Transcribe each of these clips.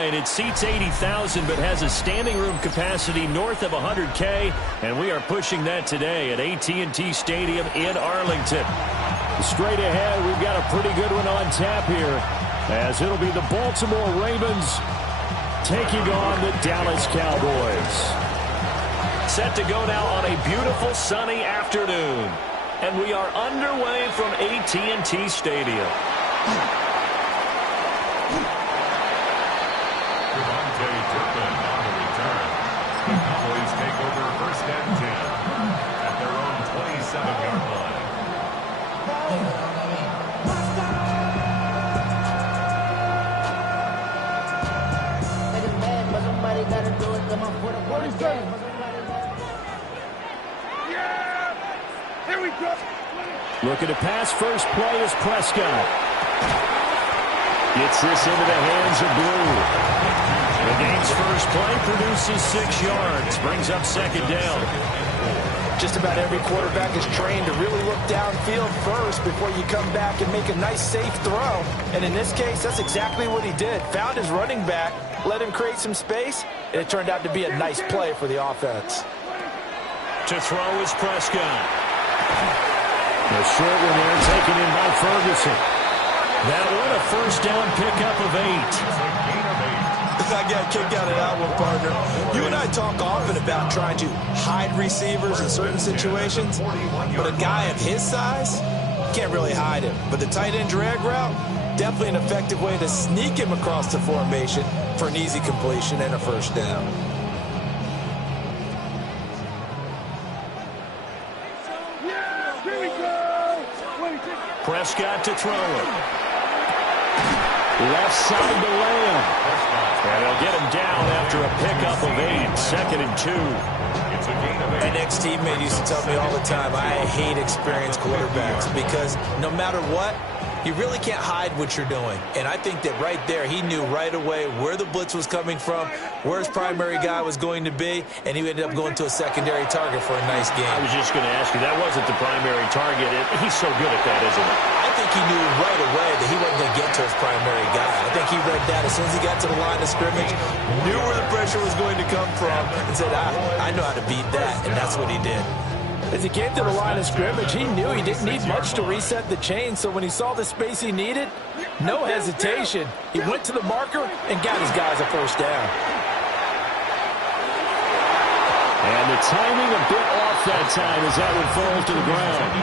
line. It seats 80,000 but has a standing room capacity north of 100K, and we are pushing that today at AT&T Stadium in Arlington. Straight ahead, we've got a pretty good one on tap here, as it'll be the Baltimore Ravens taking on the Dallas Cowboys. Set to go now on a beautiful sunny afternoon, and we are underway from AT&T Stadium. Devontae Turpin on the return. The Cowboys take over 1st and 10 at their own 27-yard line. Yeah! Here we go! Looking to pass, first play is Prescott. Gets this into the hands of Blue. The game's first play produces 6 yards, brings up 2nd down. Just about every quarterback is trained to really look downfield first before you come back and make a nice, safe throw. And in this case, that's exactly what he did. Found his running back, let him create some space, and it turned out to be a nice play for the offense. To throw is Prescott. The short one there taken in by Ferguson. That one a first down pickup of 8. I got kicked out of that one, partner. You and I talk often about trying to hide receivers in certain situations, but a guy of his size, can't really hide him. But the tight end drag route, definitely an effective way to sneak him across the formation for an easy completion and a first down. Prescott to throw it. Left side to Lamb. And they'll get him down after a pickup of 8, 2nd and 2. My next teammate used to tell me all the time, I hate experienced quarterbacks because no matter what, you really can't hide what you're doing. And I think that right there, he knew right away where the blitz was coming from, where his primary guy was going to be, and he ended up going to a secondary target for a nice game. I was just going to ask you, that wasn't the primary target. He's so good at that, isn't he? I think he knew right away that he wasn't going to get to his primary guy. I think he read that as soon as he got to the line of scrimmage, knew where the pressure was going to come from, and said, I know how to beat that, and that's what he did. As he came to the line of scrimmage, he knew he didn't need much to reset the chain, so when he saw the space he needed, no hesitation. He went to the marker and got his guys a first down. And the timing a bit off that time as that one falls to the ground.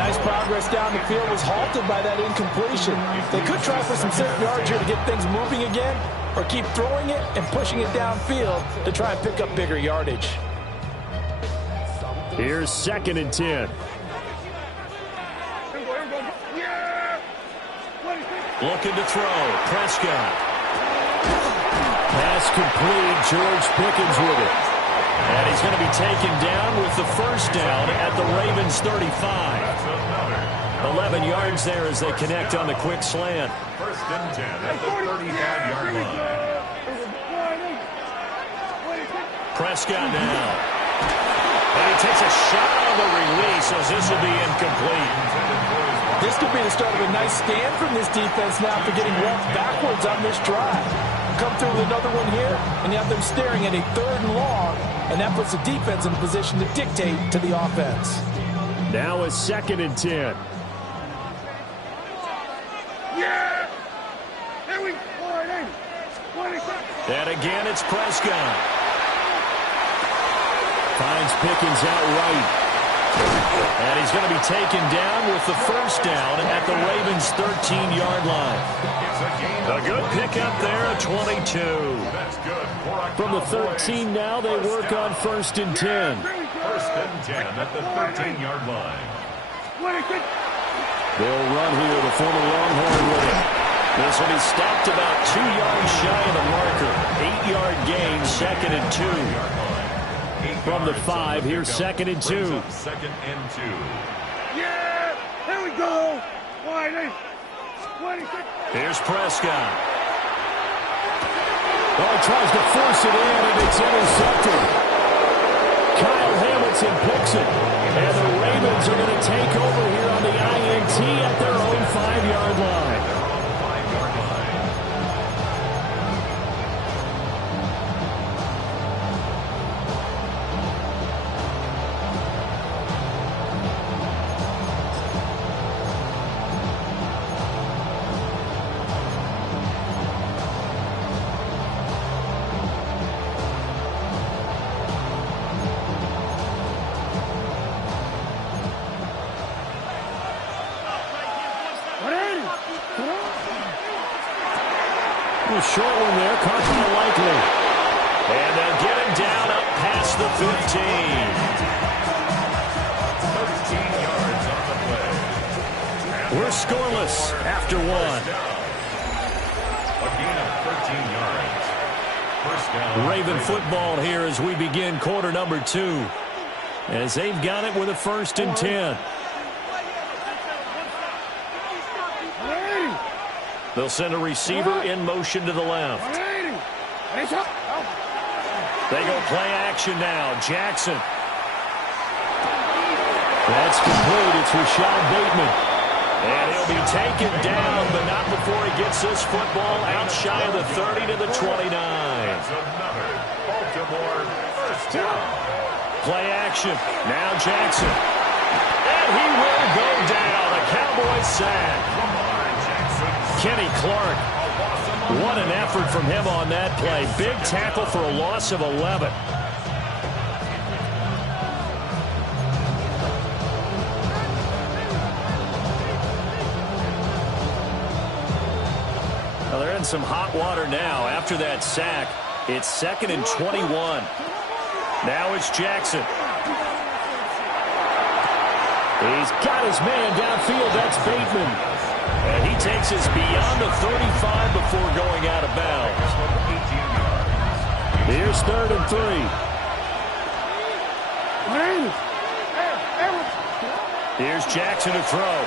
Nice progress down the field, was halted by that incompletion. They could try for some safe yards here to get things moving again, or keep throwing it and pushing it downfield to try and pick up bigger yardage. Here's 2nd and 10. Looking to throw. Prescott. Pass complete. George Pickens with it. And he's going to be taken down with the first down at the Ravens 35. 11 yards there as they connect on the quick slant. 1st and 10 at the 35-yard line. Prescott now. And he takes a shot on the release as this will be incomplete. This could be the start of a nice stand from this defense now for getting walked backwards on this drive. Come through with another one here, and you have them staring at a 3rd and long, and that puts the defense in a position to dictate to the offense. Now a 2nd and 10. Yeah! Here we go! And again, it's Prescott. Finds Pickens out right. And he's going to be taken down with the first down at the Ravens' 13-yard line. A good pickup there at 22. From the 13 now, they work on 1st and 10. 1st and 10 at the 13-yard line. They'll run here, the former Longhorn with it. This will be stopped about 2 yards shy of the marker. 8-yard gain, 2nd and 2. From the 5, here's 2nd and 2. 2nd and 2. Yeah! Here we go! Here's Prescott. Oh, tries to force it in, and it's intercepted. Kyle Hamilton picks it. And the Ravens are going to take over here on the INT at their own 5-yard line. short one there, caught by Likely. And they'll get him down up past the 15. 13 yards on the play. We're scoreless after one. A gain of 13 yards. First down. Raven football here as we begin quarter number 2. As they've got it with a 1st and 10. They'll send a receiver in motion to the left. They go play action now. Jackson. That's complete. It's Rashad Bateman. And he'll be taken down, but not before he gets this football out shy of the 30 to the 29. That's another Baltimore first down. Play action. Now Jackson. And he will go down. A Cowboys sack. Kenny Clark. What an effort from him on that play. Big tackle for a loss of 11. Well, they're in some hot water now after that sack. It's 2nd and 21. Now it's Jackson. He's got his man downfield. That's Bateman. And he takes us beyond the 35 before going out of bounds. Here's 3rd and 3. Here's Jackson to throw.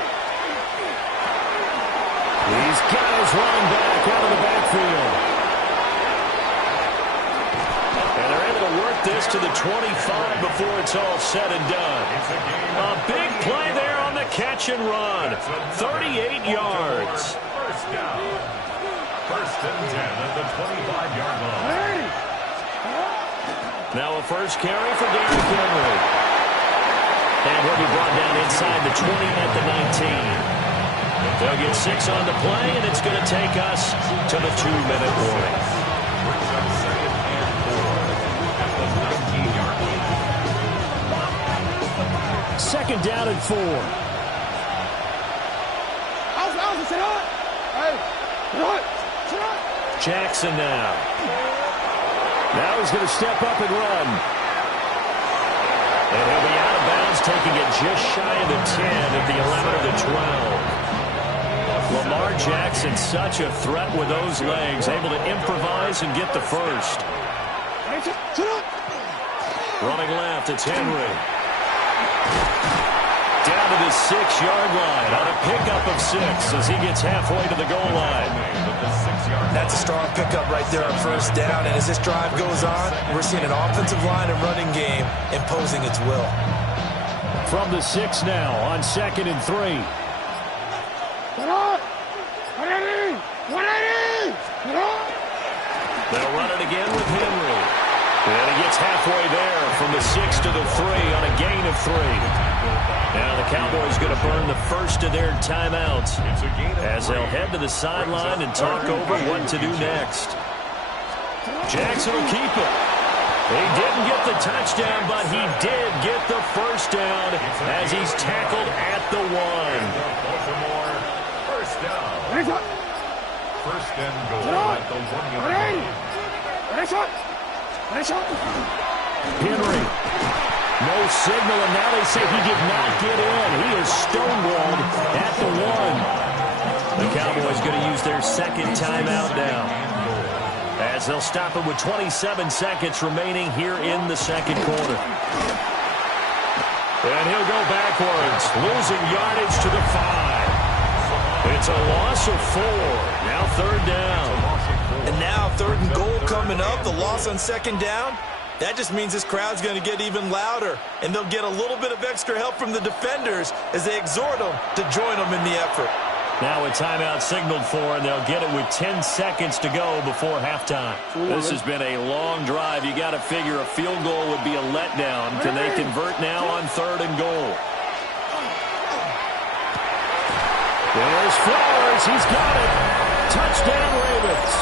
He's got his running back out of the backfield. And they're able to work this to the 25 before it's all said and done. A big play there on the catch and run. 38 yards. First down. 1st and 10 at the 25-yard line. Now a first carry for Derrick Henry. And he'll be brought down inside the 20 at the 19. They'll get 6 on the play, and it's going to take us to the 2-minute warning. Brings up 2nd and 4 at the 19-yard line. 2nd down and 4. Jackson now. Now he's going to step up and run. And he'll be out of bounds, taking it just shy of the 10 at the 11 of the 12. Lamar Jackson, such a threat with those legs, able to improvise and get the first. Running left, it's Henry. Down to the 6-yard line on a pickup of 6 as he gets halfway to the goal line. That's a strong pickup right there on 1st down. And as this drive goes on, we're seeing an offensive line and running game imposing its will. From the 6 now on 2nd and 3. They'll run it again with Henry. And he gets halfway there from the 6 to the 3 on a gain of 3. Now the Cowboys going to burn the first of their timeouts as they'll head to the sideline and talk over what to do next. Jackson will keep it. He didn't get the touchdown, but he did get the first down as he's tackled at the 1. Baltimore first down. 1st and goal at the 1-yard line. Henry. No signal, and now they say he did not get in. He is stonewalled at the 1. The Cowboys going to use their 2nd timeout now, as they'll stop it with 27 seconds remaining here in the 2nd quarter. And he'll go backwards, losing yardage to the 5. It's a loss of 4. Now 3rd down. And now 3rd and goal coming up. The loss on 2nd down. That just means this crowd's going to get even louder, and they'll get a little bit of extra help from the defenders as they exhort them to join them in the effort. Now a timeout signaled for, and they'll get it with 10 seconds to go before halftime. This has been a long drive. You got to figure a field goal would be a letdown. Can they convert now on 3rd and goal? There's Flowers. He's got it. Touchdown, Ravens.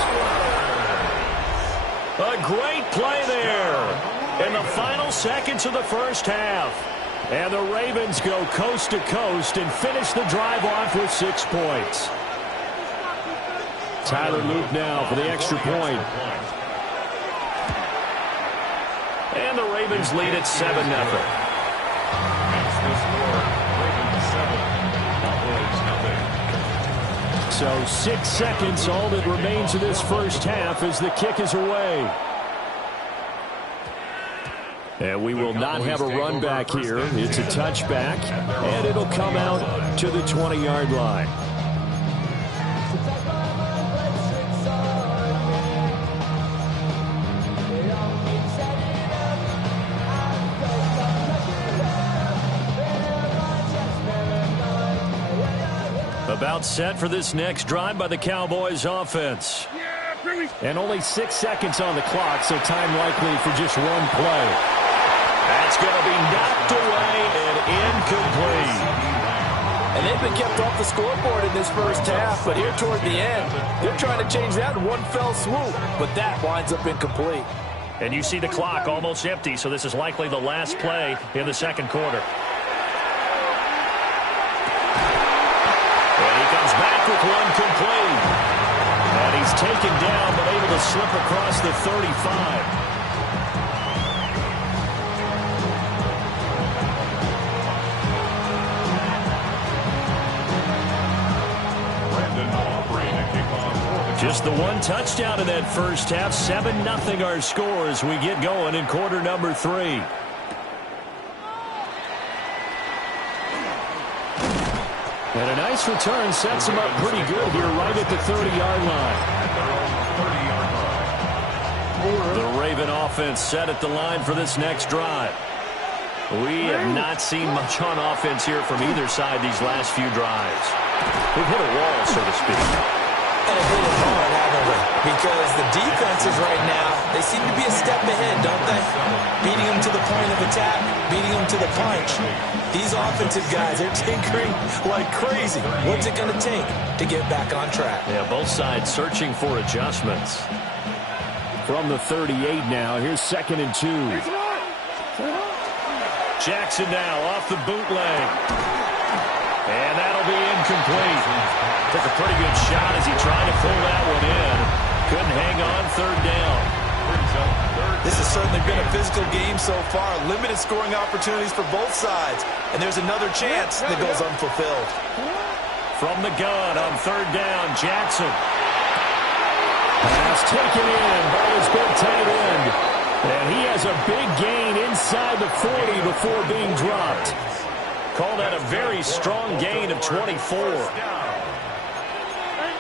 A great play there in the final seconds of the first half. And the Ravens go coast to coast and finish the drive off with 6 points. Tyler Luke now for the extra point. And the Ravens lead at 7-0. That's the score. Ravens 7, Cowboys 0. So 6 seconds, all that remains of this first half as the kick is away. And we will not have a run back here. It's a touchback, and it'll come out to the 20-yard line. About set for this next drive by the Cowboys offense. And only 6 seconds on the clock, so time likely for just one play. That's going to be knocked away and incomplete. And they've been kept off the scoreboard in this first half, but here toward the end, they're trying to change that in one fell swoop, but that winds up incomplete. And you see the clock almost empty, so this is likely the last play in the second quarter. And he comes back with one complete. And he's taken down, but able to slip across the 35. Just the one touchdown in that first half. 7-0 our score as we get going in quarter number 3. And a nice return sets him up pretty good here right at the 30-yard line. The Raven offense set at the line for this next drive. We have not seen much on offense here from either side these last few drives. We've hit a wall, so to speak. And it hit it hard, haven't we? Because the defenses right now, they seem to be a step ahead, don't they? Beating them to the point of attack, beating them to the punch. These offensive guys, they're tinkering like crazy. What's it going to take to get back on track? Yeah, both sides searching for adjustments. From the 38 now, here's 2nd and 2. Jackson now off the bootleg. And that'll be incomplete. Took a pretty good shot as he tried to pull that one in. Couldn't hang on 3rd down. This has certainly been a physical game so far. Limited scoring opportunities for both sides. And there's another chance that goes unfulfilled. From the gun on 3rd down, Jackson. Pass taken in by his big tight end. And he has a big gain inside the 40 before being dropped. Called that a very strong gain of 24.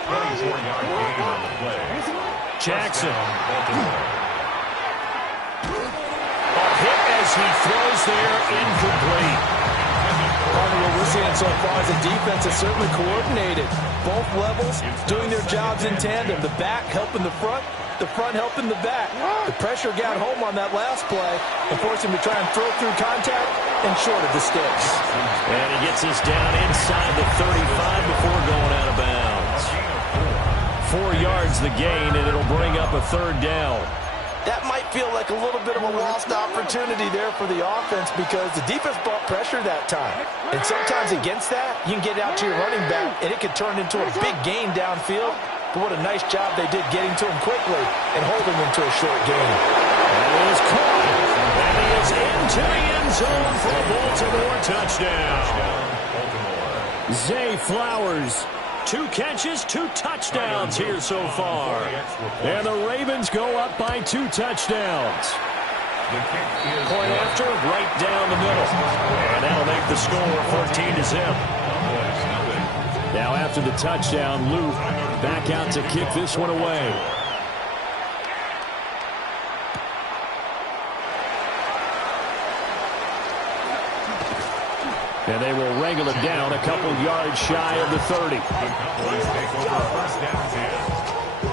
24-yard gain on the play. Jackson. A hit as he throws there, incomplete. What we're seeing so far is the defense is certainly coordinated. Both levels doing their jobs in tandem. The back helping the front helping the back. The pressure got home on that last play and forced him to try and throw through contact and short of the sticks. And he gets us down inside the 35 before going out of bounds. 4 yards the gain, and it'll bring up a 3rd down. That might feel like a little bit of a lost opportunity there for the offense because the defense brought pressure that time. And sometimes against that, you can get out to your running back, and it could turn into a big gain downfield. But what a nice job they did getting to him quickly and holding him to a short gain. And he is caught, and he is into the end zone for a Baltimore touchdown. Zay Flowers. 2 catches, 2 touchdowns here so far. And the Ravens go up by 2 touchdowns. Point after, right down the middle. And that'll make the score 14-0. Now after the touchdown, Luke back out to kick this one away. And they will wrangle it down a couple yards shy of the 30. The Cowboys take over 1st and 10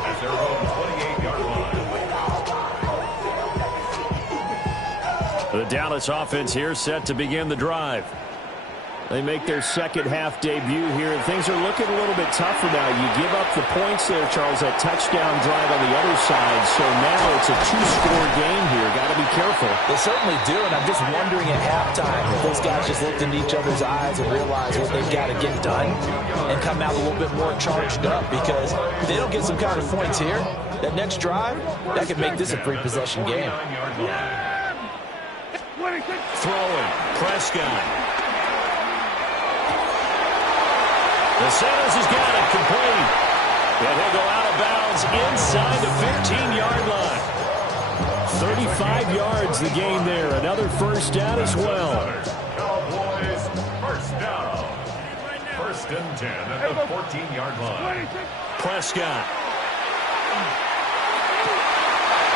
at their own 28-yard line. The Dallas offense here set to begin the drive. They make their second half debut here, and things are looking a little bit tougher now. You give up the points there, Charles, that touchdown drive on the other side. So now it's a two-score game here. Got to be careful. They certainly do, and I'm just wondering at halftime if those guys just looked into each other's eyes and realized what they've got to get done and come out a little bit more charged up, because if they don't get some kind of points here, that next drive, that could make this a three-possession game. Throwing, Prescott. DeSantis has got it complete. And he'll go out of bounds inside the 15-yard line. 35 yards the gain there. Another first down as well. Cowboys first down. First and 10 at the 14-yard line. Prescott.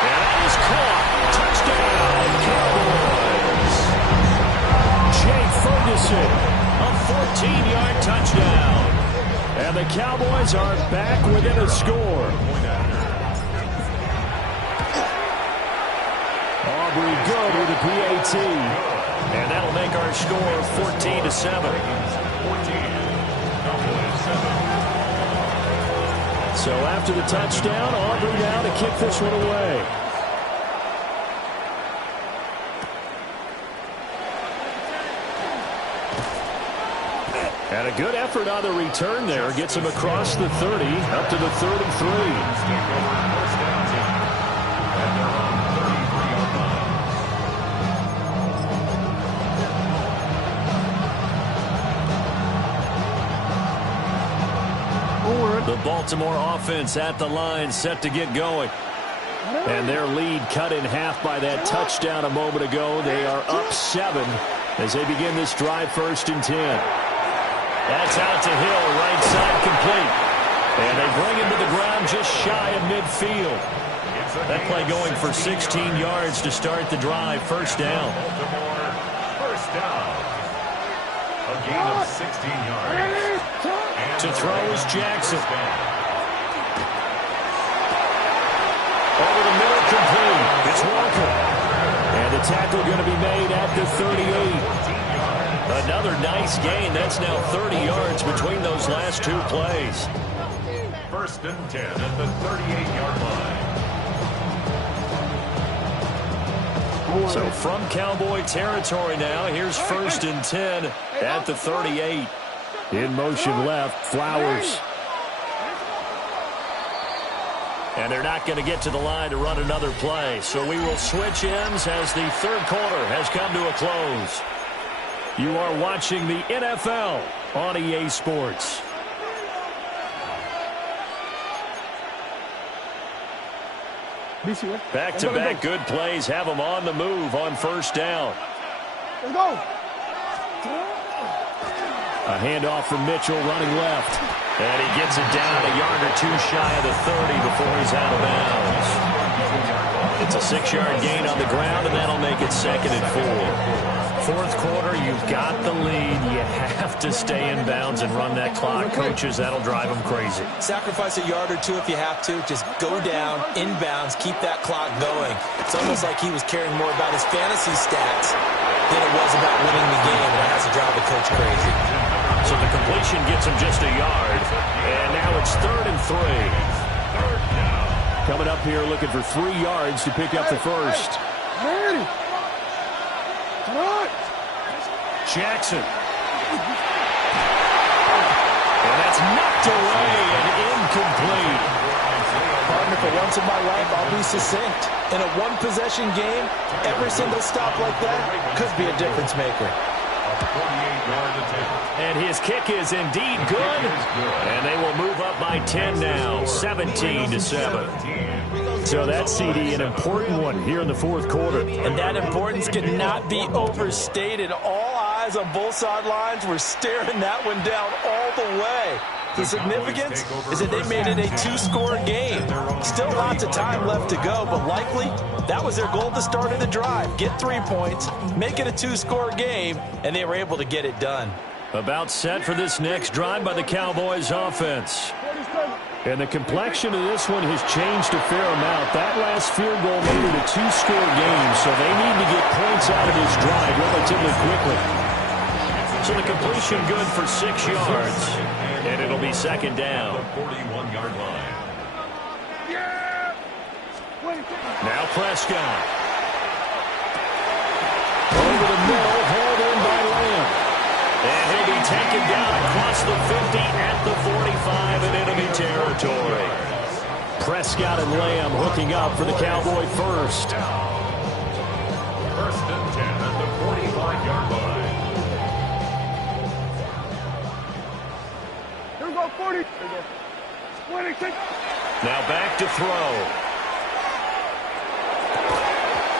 And that is caught. Touchdown, Cowboys. Jake Ferguson, a 14-yard touchdown. And the Cowboys are back within a score. Aubrey good with a PAT. And that'll make our score 14-7. So after the touchdown, Aubrey now to kick this one away. And a good effort on the return there. Gets him across the 30, up to the 33. The Baltimore offense at the line, set to get going. And their lead cut in half by that touchdown a moment ago. They are up 7 as they begin this drive, 1st and 10. That's out to Hill, right side complete. And they bring him to the ground just shy of midfield. That play going for 16 yards to start the drive, 1st down. First down. A gain of 16 yards. To throw is Jackson. Over the middle, complete. It's Walker. And the tackle going to be made at the 38. Another nice gain. That's now 30 yards between those last two plays. 1st and 10 at the 38-yard line. So from Cowboy territory now, here's 1st and 10 at the 38. In motion left, Flowers. And they're not going to get to the line to run another play. So we will switch ends as the third quarter has come to a close. You are watching the NFL on EA Sports. Back-to-back good plays have them on the move on 1st down. Let's go. A handoff from Mitchell running left. And he gets it down a yard or two shy of the 30 before he's out of bounds. It's a 6-yard gain on the ground, and that'll make it 2nd and 4. 4th quarter, you've got the lead. You have to stay in bounds and run that clock. Coaches, that'll drive them crazy. Sacrifice a yard or two if you have to. Just go down, inbounds, keep that clock going. It's almost like he was caring more about his fantasy stats than it was about winning the game, and that has to drive the coach crazy. So the completion gets him just a yard. And now it's 3rd and 3. Coming up here looking for 3 yards to pick up the first. Ready. Come on. Jackson. And that's knocked away and incomplete. Partner, for once in my life, I'll be succinct. In a one-possession game, every single stop like that could be a difference maker. And his kick is indeed good. And they will move up by 10 now, 17-7. So that's, CD, an important one here in the 4th quarter. And that importance cannot be overstated. All eyes on both sidelines were staring that one down all the way. The significance is that they made it a 2-score game. Still lots of time left to go, but likely that was their goal at the start of the drive. Get 3 points, make it a 2-score game, and they were able to get it done. About set for this next drive by the Cowboys offense. And the complexion of this one has changed a fair amount. That last field goal made it a 2-score game, so they need to get points out of this drive relatively quickly. So the completion good for 6 yards. And it'll be second down. 41-yard line. Now Prescott. Over the middle, hauled in by Lamb. And he'll be taken down across the 50 at the 45 in enemy territory. Prescott and Lamb hooking up for the Cowboy first. First and 10 at the 45-yard line. Here we go, 40. Here we go. 26. Now back to throw.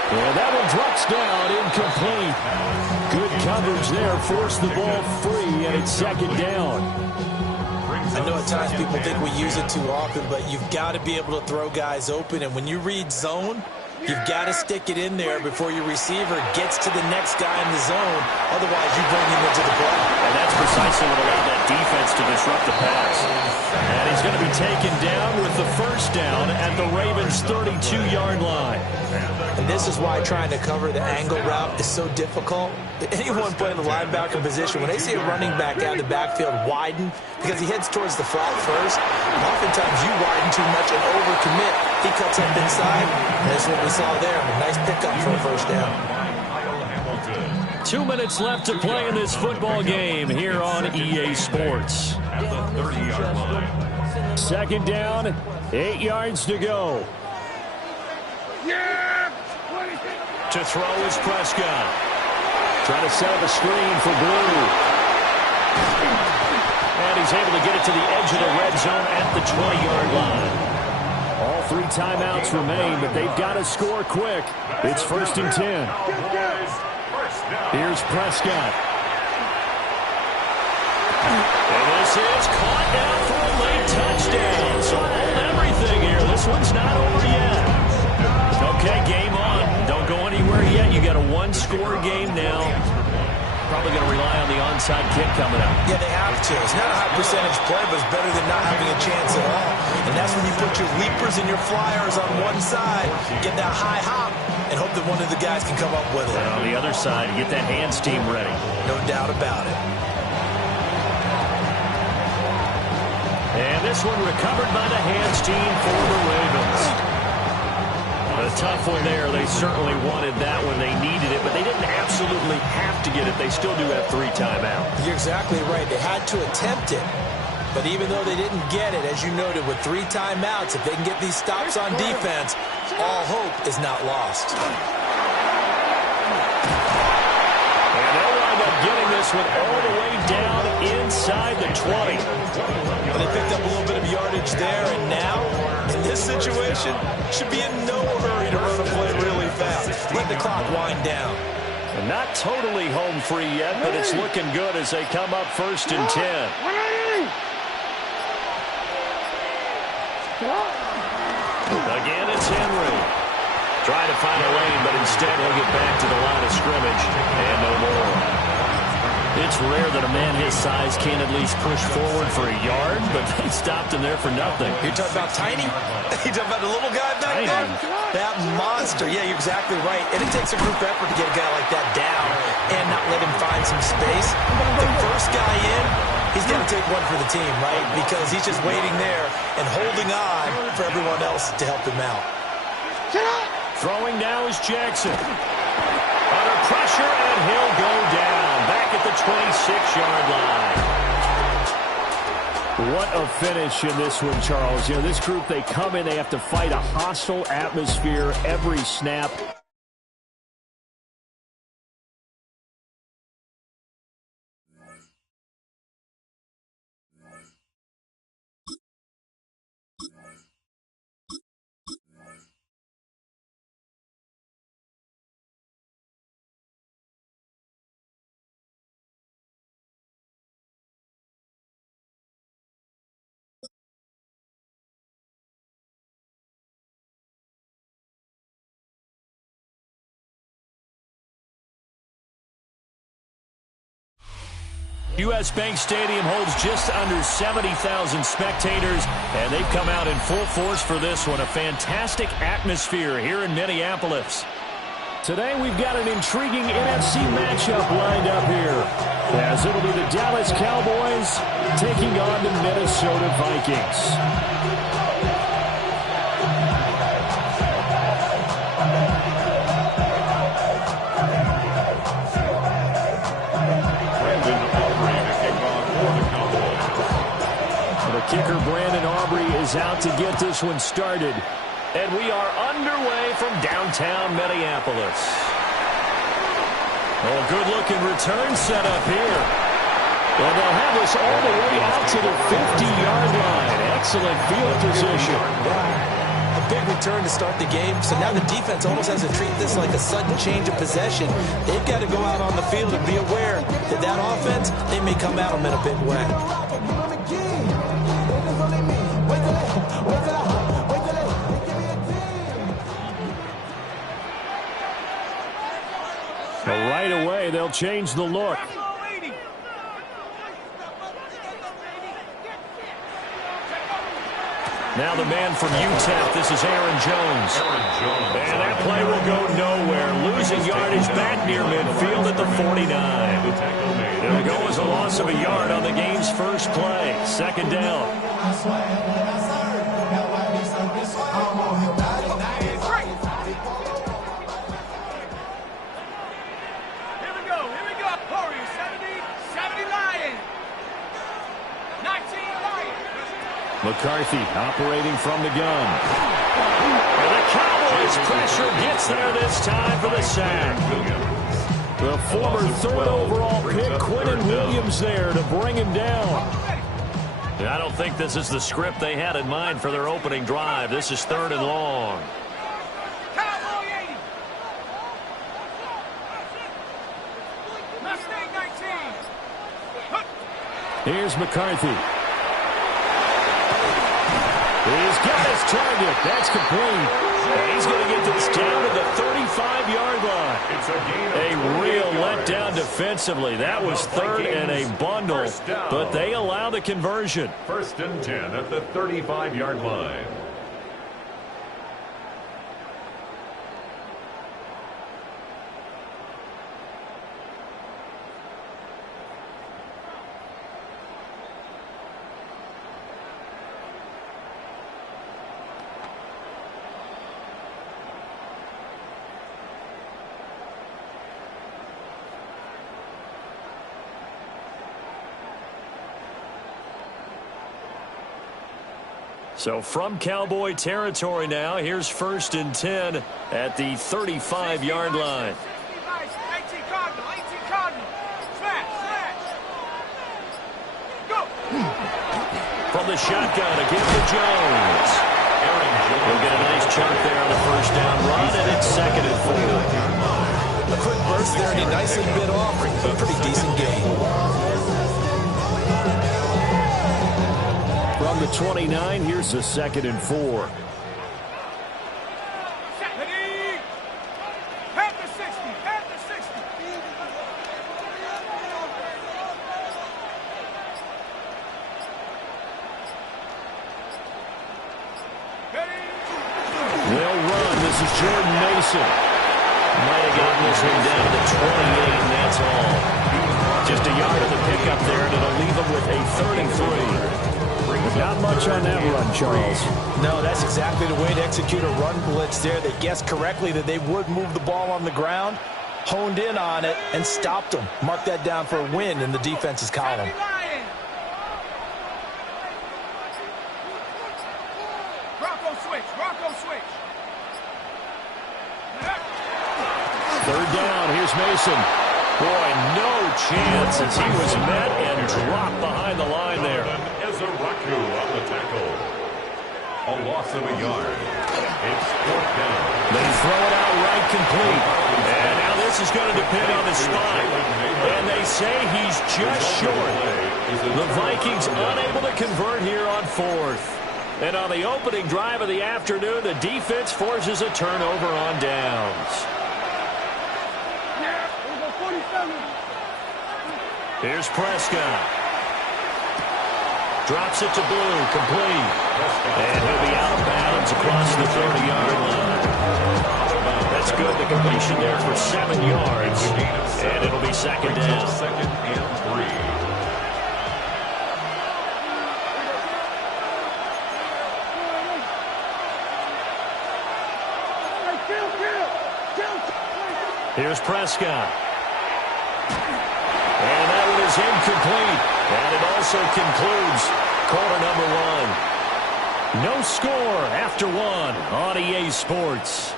And that one drops down, incomplete. Good coverage there, forced the ball free, and it's second down. I know at times people think we use it too often, but you've got to be able to throw guys open. And when you read zone, you've got to stick it in there before your receiver gets to the next guy in the zone. Otherwise, you bring him into the play. And that's precisely what allowed that defense to disrupt the pass. And he's going to be taken down with the first down at the Ravens' 32-yard line. And this is why trying to cover the angle route is so difficult. Anyone playing the linebacker position, when they see a running back out of the backfield widen, because he heads towards the flat first, oftentimes you widen too much and overcommit. He cuts up inside, and that's what we saw there. A nice pickup for a first down. 2 minutes left to play in this football game here on EA Sports. At the 30-yard line. Second down, 8 yards to go. To throw is Prescott. Trying to set up a screen for Blue. And he's able to get it to the edge of the red zone at the 20-yard line. All 3 timeouts remain, but they've got to score quick. It's first and 10. Here's Prescott. And this is caught down for a late touchdown. So hold everything here. This one's not over yet. Okay, game on. Don't go anywhere yet. You got a 1-score game now. Probably going to rely on the onside kick coming up. Yeah, they have to. It's not a high percentage play, but it's better than not having a chance at all. And that's when you put your leapers and your flyers on one side, get that high hop, and hope that one of the guys can come up with it. And on the other side, get that hands team ready. No doubt about it. And this one recovered by the hands team for the Ravens. A tough one there. They certainly wanted that when they needed it, but they didn't absolutely have to get it. They still do have 3 timeouts. You're exactly right. They had to attempt it. But even though they didn't get it, as you noted, with 3 timeouts, if they can get these stops on defense, all hope is not lost. And they'll wind up getting this one all the way down inside the 20. Well, they picked up a little bit of yardage there, and now, in this situation, should be in no hurry to run a play really fast. Let the clock wind down. And not totally home free yet, but it's looking good as they come up first and 10. Again, it's Henry. Trying to find a lane, but instead he'll get back to the line of scrimmage and no more. It's rare that a man his size can't at least push forward for a yard, but they stopped him there for nothing. You're talking about tiny? You're talking about the little guy back there? That monster. Yeah, you're exactly right. And it takes a group effort to get a guy like that down and not let him find some space. The first guy in, he's got to take one for the team, right? Because he's just waiting there and holding on for everyone else to help him out. Throwing now is Jackson. Under pressure, and he'll go down. Back at the 26-yard line. What a finish in this one, Charles. You know, this group, they come in, they have to fight a hostile atmosphere every snap. U.S. Bank Stadium holds just under 70,000 spectators, and they've come out in full force for this one. A fantastic atmosphere here in Minneapolis. Today we've got an intriguing NFC matchup lined up here, as it'll be the Dallas Cowboys taking on the Minnesota Vikings. The kicker, Brandon Aubrey, is out to get this one started. And we are underway from downtown Minneapolis. Oh, good-looking return set up here. And they'll have this all the way out to the 50-yard line. Excellent field position. A big return to start the game. So now the defense almost has to treat this like a sudden change of possession. They've got to go out on the field and be aware that that offense, they may come at them in a big way. Right away, they'll change the look. Now the man from UTEP, this is Aaron Jones. And that play will go nowhere. Losing yardage back near midfield at the 49. It'll go as a loss of a yard on the game's first play. Second down. McCarthy operating from the gun. And the Cowboys pressure gets there this time for the sack. The former third overall pick, Quinnen Williams, there to bring him down. I don't think this is the script they had in mind for their opening drive. This is 3rd and long. Here's McCarthy. He's got his target. That's complete. And he's going to get this down to the 35-yard line. A real letdown defensively. That was 3rd and a bundle, but they allow the conversion. 1st and 10 at the 35-yard line. So from Cowboy territory now, here's 1st and 10 at the 35-yard line. From the shotgun, again to Jones. He'll get a nice chunk there on the first down run, and it's 2nd and 4. A quick burst there, and he nicely bit off. A pretty decent game. From the 29, here's the 2nd and 4. They'll run. This is Jordan Mason. Might have gotten this one down to the 28, and that's all. Just a yard of the pickup there, and it'll leave them with a 3rd and 3. Not much on that run, Charles. No, that's exactly the way to execute a run blitz there. They guessed correctly that they would move the ball on the ground, honed in on it, and stopped them. Mark that down for a win in the defense's column. Third down, here's Mason. Boy, no chance as he was met and dropped behind the line there. Ezeraku on the tackle. A loss of a yard. It's 4th down. They throw it out right complete. And now this is going to depend on the spot. And they say he's just short. The Vikings unable to convert here on 4th. And on the opening drive of the afternoon, the defense forces a turnover on downs. Here's Prescott. Drops it to Blue, complete. And he'll be out of bounds across the 30-yard line. That's good to The completion there for 7 yards. And it'll be second down. Second and 3. Here's Prescott. And that one is incomplete. And it also concludes quarter number 1. No score after 1 on EA Sports.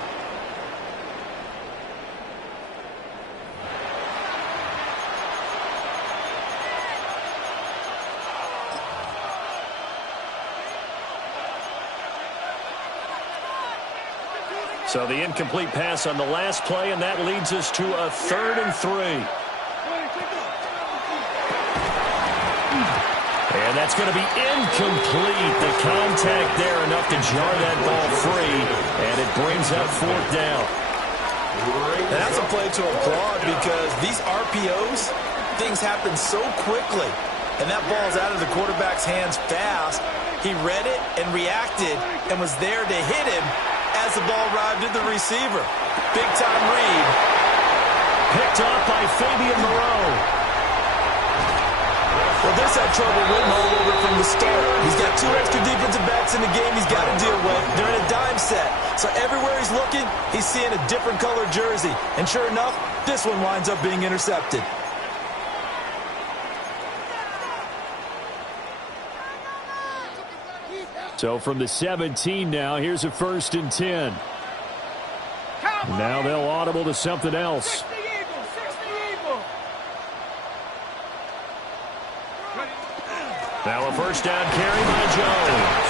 So the incomplete pass on the last play, and that leads us to a 3rd and 3. And that's going to be incomplete. The contact there enough to jar that ball free, and it brings up 4th down. And that's a play to applaud because these RPOs, things happen so quickly. And that ball's out of the quarterback's hands fast. He read it and reacted and was there to hit him as the ball arrived at the receiver. Big-time read. Picked off by Fabian Moreau. Well, this had trouble written all over from the start. He's got 2 extra defensive backs in the game he's got to deal with. They're in a dime set. So everywhere he's looking, he's seeing a different colored jersey. And sure enough, this one winds up being intercepted. So from the 17 now, here's a 1st and 10. Now they'll audible to something else. Now a 1st down carry by Jones.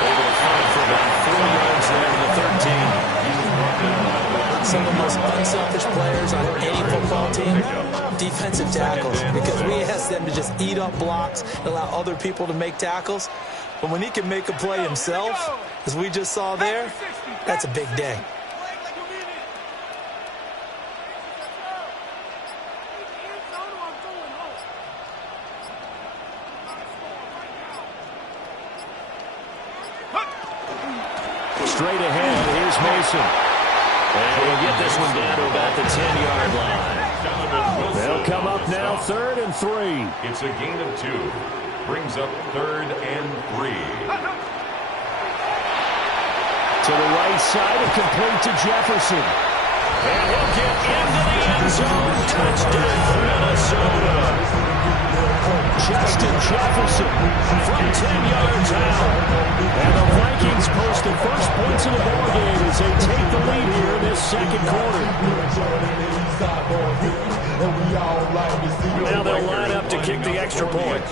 Able to fight for about 4 yards there to the 13. Some of the most unselfish players on any football team, defensive tackles, because we ask them to just eat up blocks and allow other people to make tackles. But when he can make a play himself, as we just saw there, that's a big day. Straight ahead, here's Mason. And he'll get this one down to about the 10-yard line. They'll come up now 3rd and 3. It's a gain of 2. Brings up 3rd and 3. To the right side, and complete to Jefferson. And he'll get into the end zone. Touchdown, Minnesota. Justin Jefferson from 10 yards out. And the Vikings post the first points of the ballgame as they take the lead here in this 2nd quarter. Now they'll line up to kick the extra point.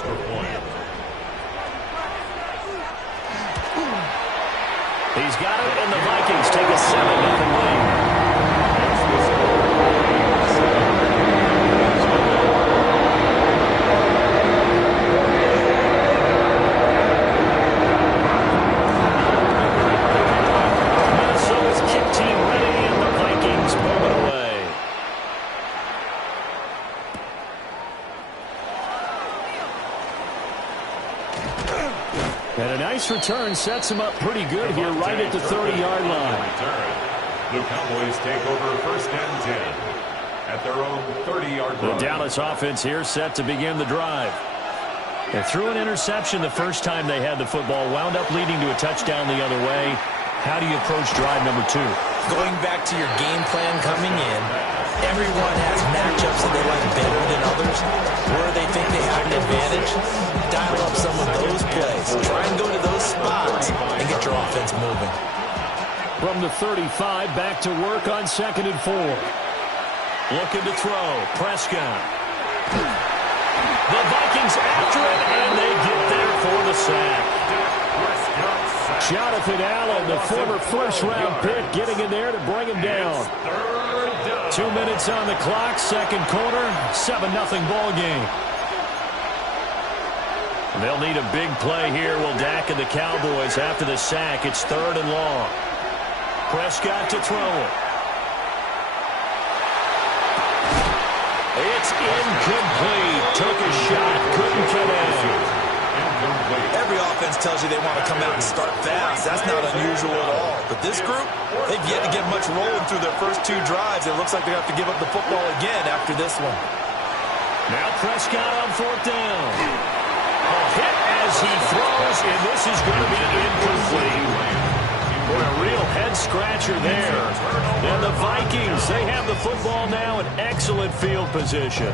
He's got it, and the Vikings take a 7-0 lead. Minnesota's kick team ready, and the Vikings move it away. And a nice return sets him up pretty good here right at the 30-yard line. The Cowboys take over 1st and 10 at their own 30-yard line. The Dallas offense here set to begin the drive. They threw an interception the first time they had the football, wound up leading to a touchdown the other way. How do you approach drive number 2? Going back to your game plan coming in, everyone has matchups that they like better than others. Where they think they have an advantage, dial up some of those plays. Try and go to those spots and get your offense moving. From the 35, back to work on 2nd and 4. Looking to throw. Prescott. The Vikings after it, and they get there for the sack. Jonathan Allen, the former first-round pick, getting in there to bring him down. 2 minutes on the clock, 2nd quarter, 7-0 ball game. They'll need a big play here. Will Dak and the Cowboys after the sack. It's 3rd and long. Prescott to throw it. It's incomplete. Took a shot, couldn't connect. Every offense offense tells you they want to come out and start fast. That's not unusual at all. But this group, they've yet to get much rolling through their first 2 drives. It looks like they have to give up the football again after this one. Now Prescott on 4th down. A hit as he throws, and this is going to be incomplete. Boy, a real head-scratcher there. And the Vikings, they have the football now in excellent field position.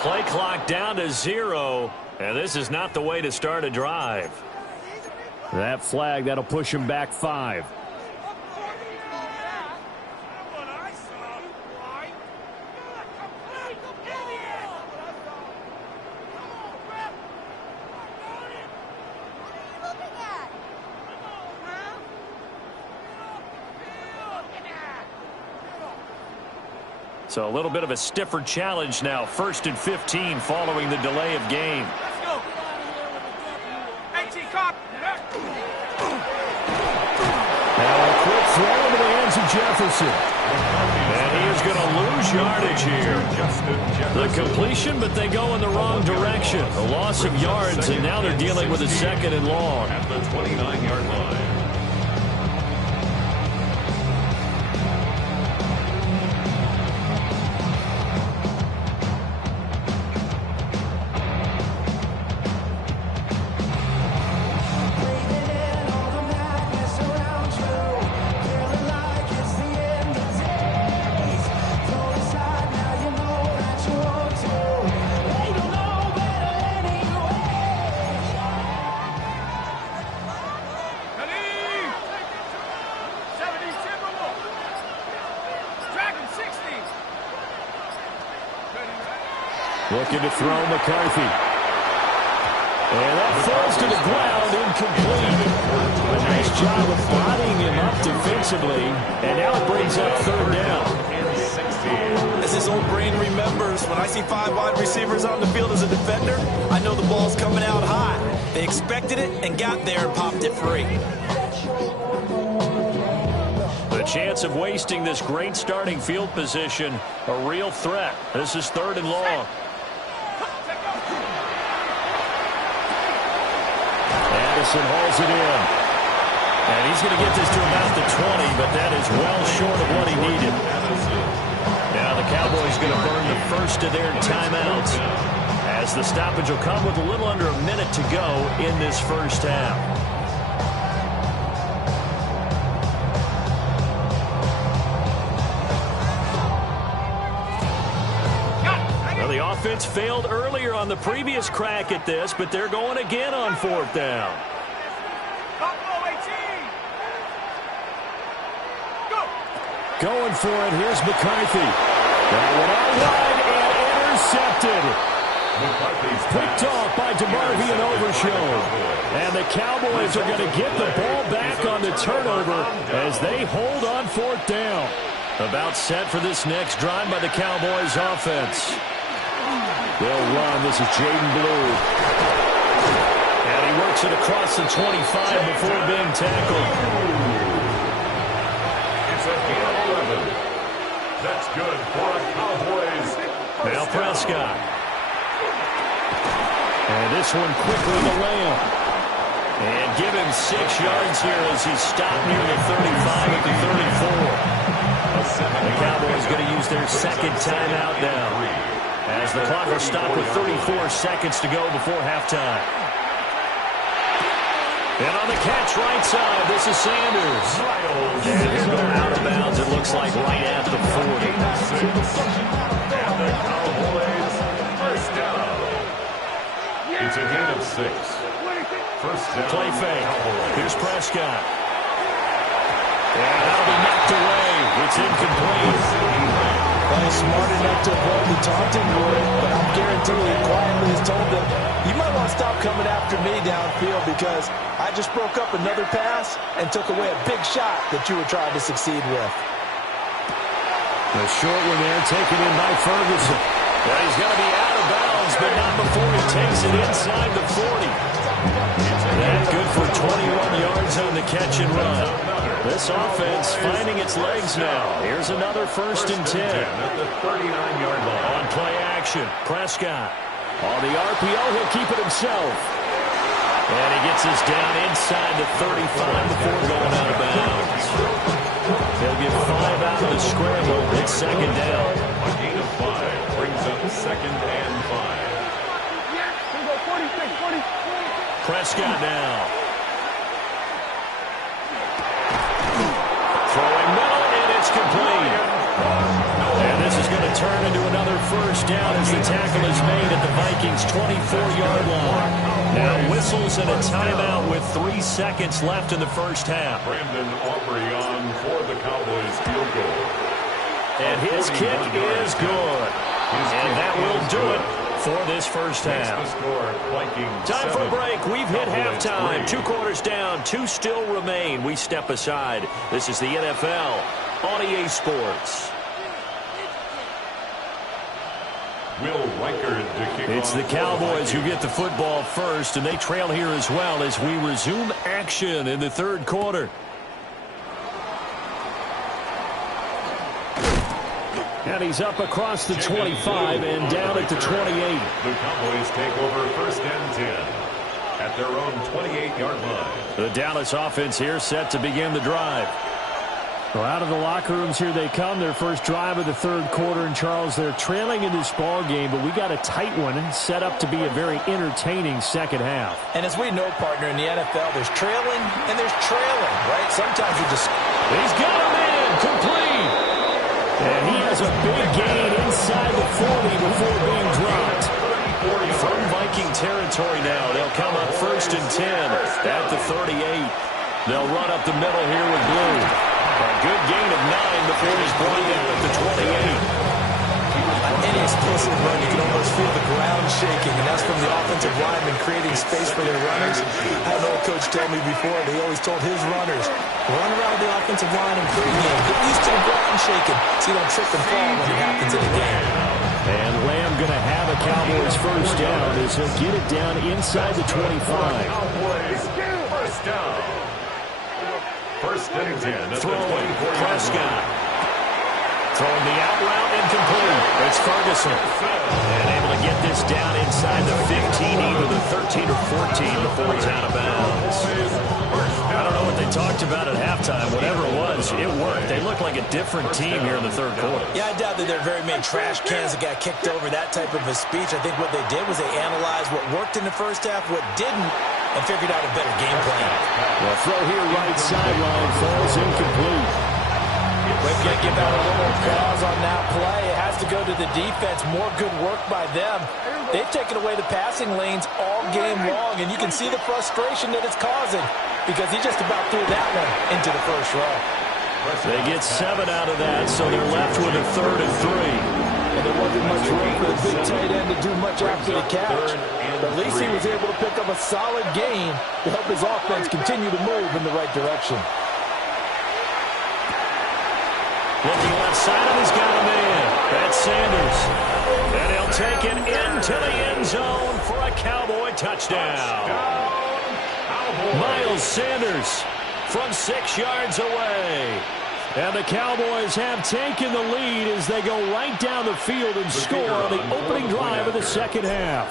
Play clock down to 0, and this is not the way to start a drive. That flag, that'll push him back 5. So a little bit of a stiffer challenge now. 1st and 15 following the delay of game. Let's go. Cop. Now a quick throw into the hands of Jefferson. And he is going to lose yardage here. The completion, but they go in the wrong direction. A loss of yards, and now they're dealing with a 2nd and long. At the 29-yard line. Looking to throw McCarthy. And that falls to the ground, incomplete. A nice job of bodying him up defensively. And now it brings up 3rd down. As his old brain remembers, when I see 5 wide receivers on the field as a defender, I know the ball's coming out high. They expected it and got there and popped it free. The chance of wasting this great starting field position, a real threat. This is 3rd and long. Addison hauls it in. And he's going to get this to about the 20, but that is well short of what he needed. Now the Cowboys going to burn the first of their timeouts, as the stoppage will come with a little under a minute to go in this first half. Well, the offense failed earlier on the previous crack at this, but they're going again on 4th down. Going for it. Here's McCarthy. That one out wide and intercepted. Picked off by DeMarvin and Overshown. And the Cowboys are going to get the ball back on the turnover as they hold on 4th down. About set for this next drive by the Cowboys offense. They'll run. This is Jaden Blue. And he works it across the 25 before being tackled. That's good for a Cowboys. Now Prescott. And this one quickly to Lamb. And give him 6 yards here as he's stopped near the 35 at the 34. The Cowboys going to use their 2nd timeout now, as the clock will stop with 34 seconds to go before halftime. And on the catch right side, this is Sanders. And he'll go out of bounds, it looks like, right at the 40. And the Cowboys first down. It's a gain of 6. First down. Play fake. Here's Prescott. And that'll be knocked away. It's incomplete. Well, he's smart enough to avoid the taunting word, but I'm guaranteeing he quietly has told them, you might want to stop coming after me downfield because I just broke up another pass and took away a big shot that you were trying to succeed with. The short one there taken in by Ferguson. Well, he's going to be out of bounds, but not before he takes it inside the 40. That's good for 21 yards on the catch and run. This offense finding its legs now. Here's another 1st and 10. At the 39-yard line. On play action, Prescott. On the RPO, he'll keep it himself. And he gets us down inside the 35 before going out of bounds. They'll get 5 out of the scramble. It's 2nd down. A gain of 5 brings up 2nd and 5. Prescott now. Throwing middle, and it's complete. And this is going to turn into another 1st down as the tackle is made at the Vikings' 24-yard line. Now whistles and a timeout with 3 seconds left in the 1st half. Brandon Aubrey on for the Cowboys field goal. And his kick is good. And that will do it for this 1st half. Time for a break. We've hit halftime. 2 quarters down. 2 still remain. We step aside. This is the NFL on EA Sports. Will Reichard to kick It's the Cowboys who get the football first, and they trail here as well as we resume action in the 3rd quarter. And he's up across the 25 and down at the 28. The Cowboys take over 1st and 10 at their own 28-yard line. The Dallas offense here set to begin the drive. Well, out of the locker rooms here they come. Their first drive of the 3rd quarter. And, Charles, they're trailing in this ball game, but we got a tight one and set up to be a very entertaining 2nd half. And as we know, partner, in the NFL, there's trailing and there's trailing, right? Sometimes you just... He's got a man complete. And he has a big gain inside the 40 before being dropped. From Viking territory now, they'll come up 1st and 10 at the 38. They'll run up the middle here with Blue. A good gain of 9 before he's brought down at the 28. Any explosive run, you can almost feel the ground shaking, and that's from the offensive linemen creating space for their runners. I had an old coach tell me before, and he always told his runners, run around the offensive line in pregame. Get used to the ground shaking so you don't trip and fall when it happens in the game. And Lamb going to have a Cowboys 1st down as he'll get it down inside the 25. Cowboys 1st down. 1st and 10 at the 24-yard Prescott. Throwing the out route incomplete. It's Ferguson. And able to get this down inside the 15, either the 13 or 14 before he's out of bounds. I don't know what they talked about at halftime. Whatever it was, it worked. They look like a different team here in the 3rd quarter. Yeah, I doubt that there are very many trash cans that got kicked over, that type of a speech. I think what they did was they analyzed what worked in the 1st half, what didn't, and figured out a better game plan. Well, throw here right sideline falls incomplete. We've got to give out a little applause on that play. It has to go to the defense. More good work by them. They've taken away the passing lanes all game long, and you can see the frustration that it's causing because he just about threw that one into the 1st row. They get 7 out of that, so they're left with a 3rd and 3. And there wasn't much room for the big tight end to do much after the catch. But at least he was able to pick up a solid gain to help his offense continue to move in the right direction. Looking left side, and he's got a man. That's Sanders. And he'll take it into the end zone for a Cowboy touchdown. Miles Sanders from 6 yards away. And the Cowboys have taken the lead as they go right down the field and score on the opening drive of the 2nd half.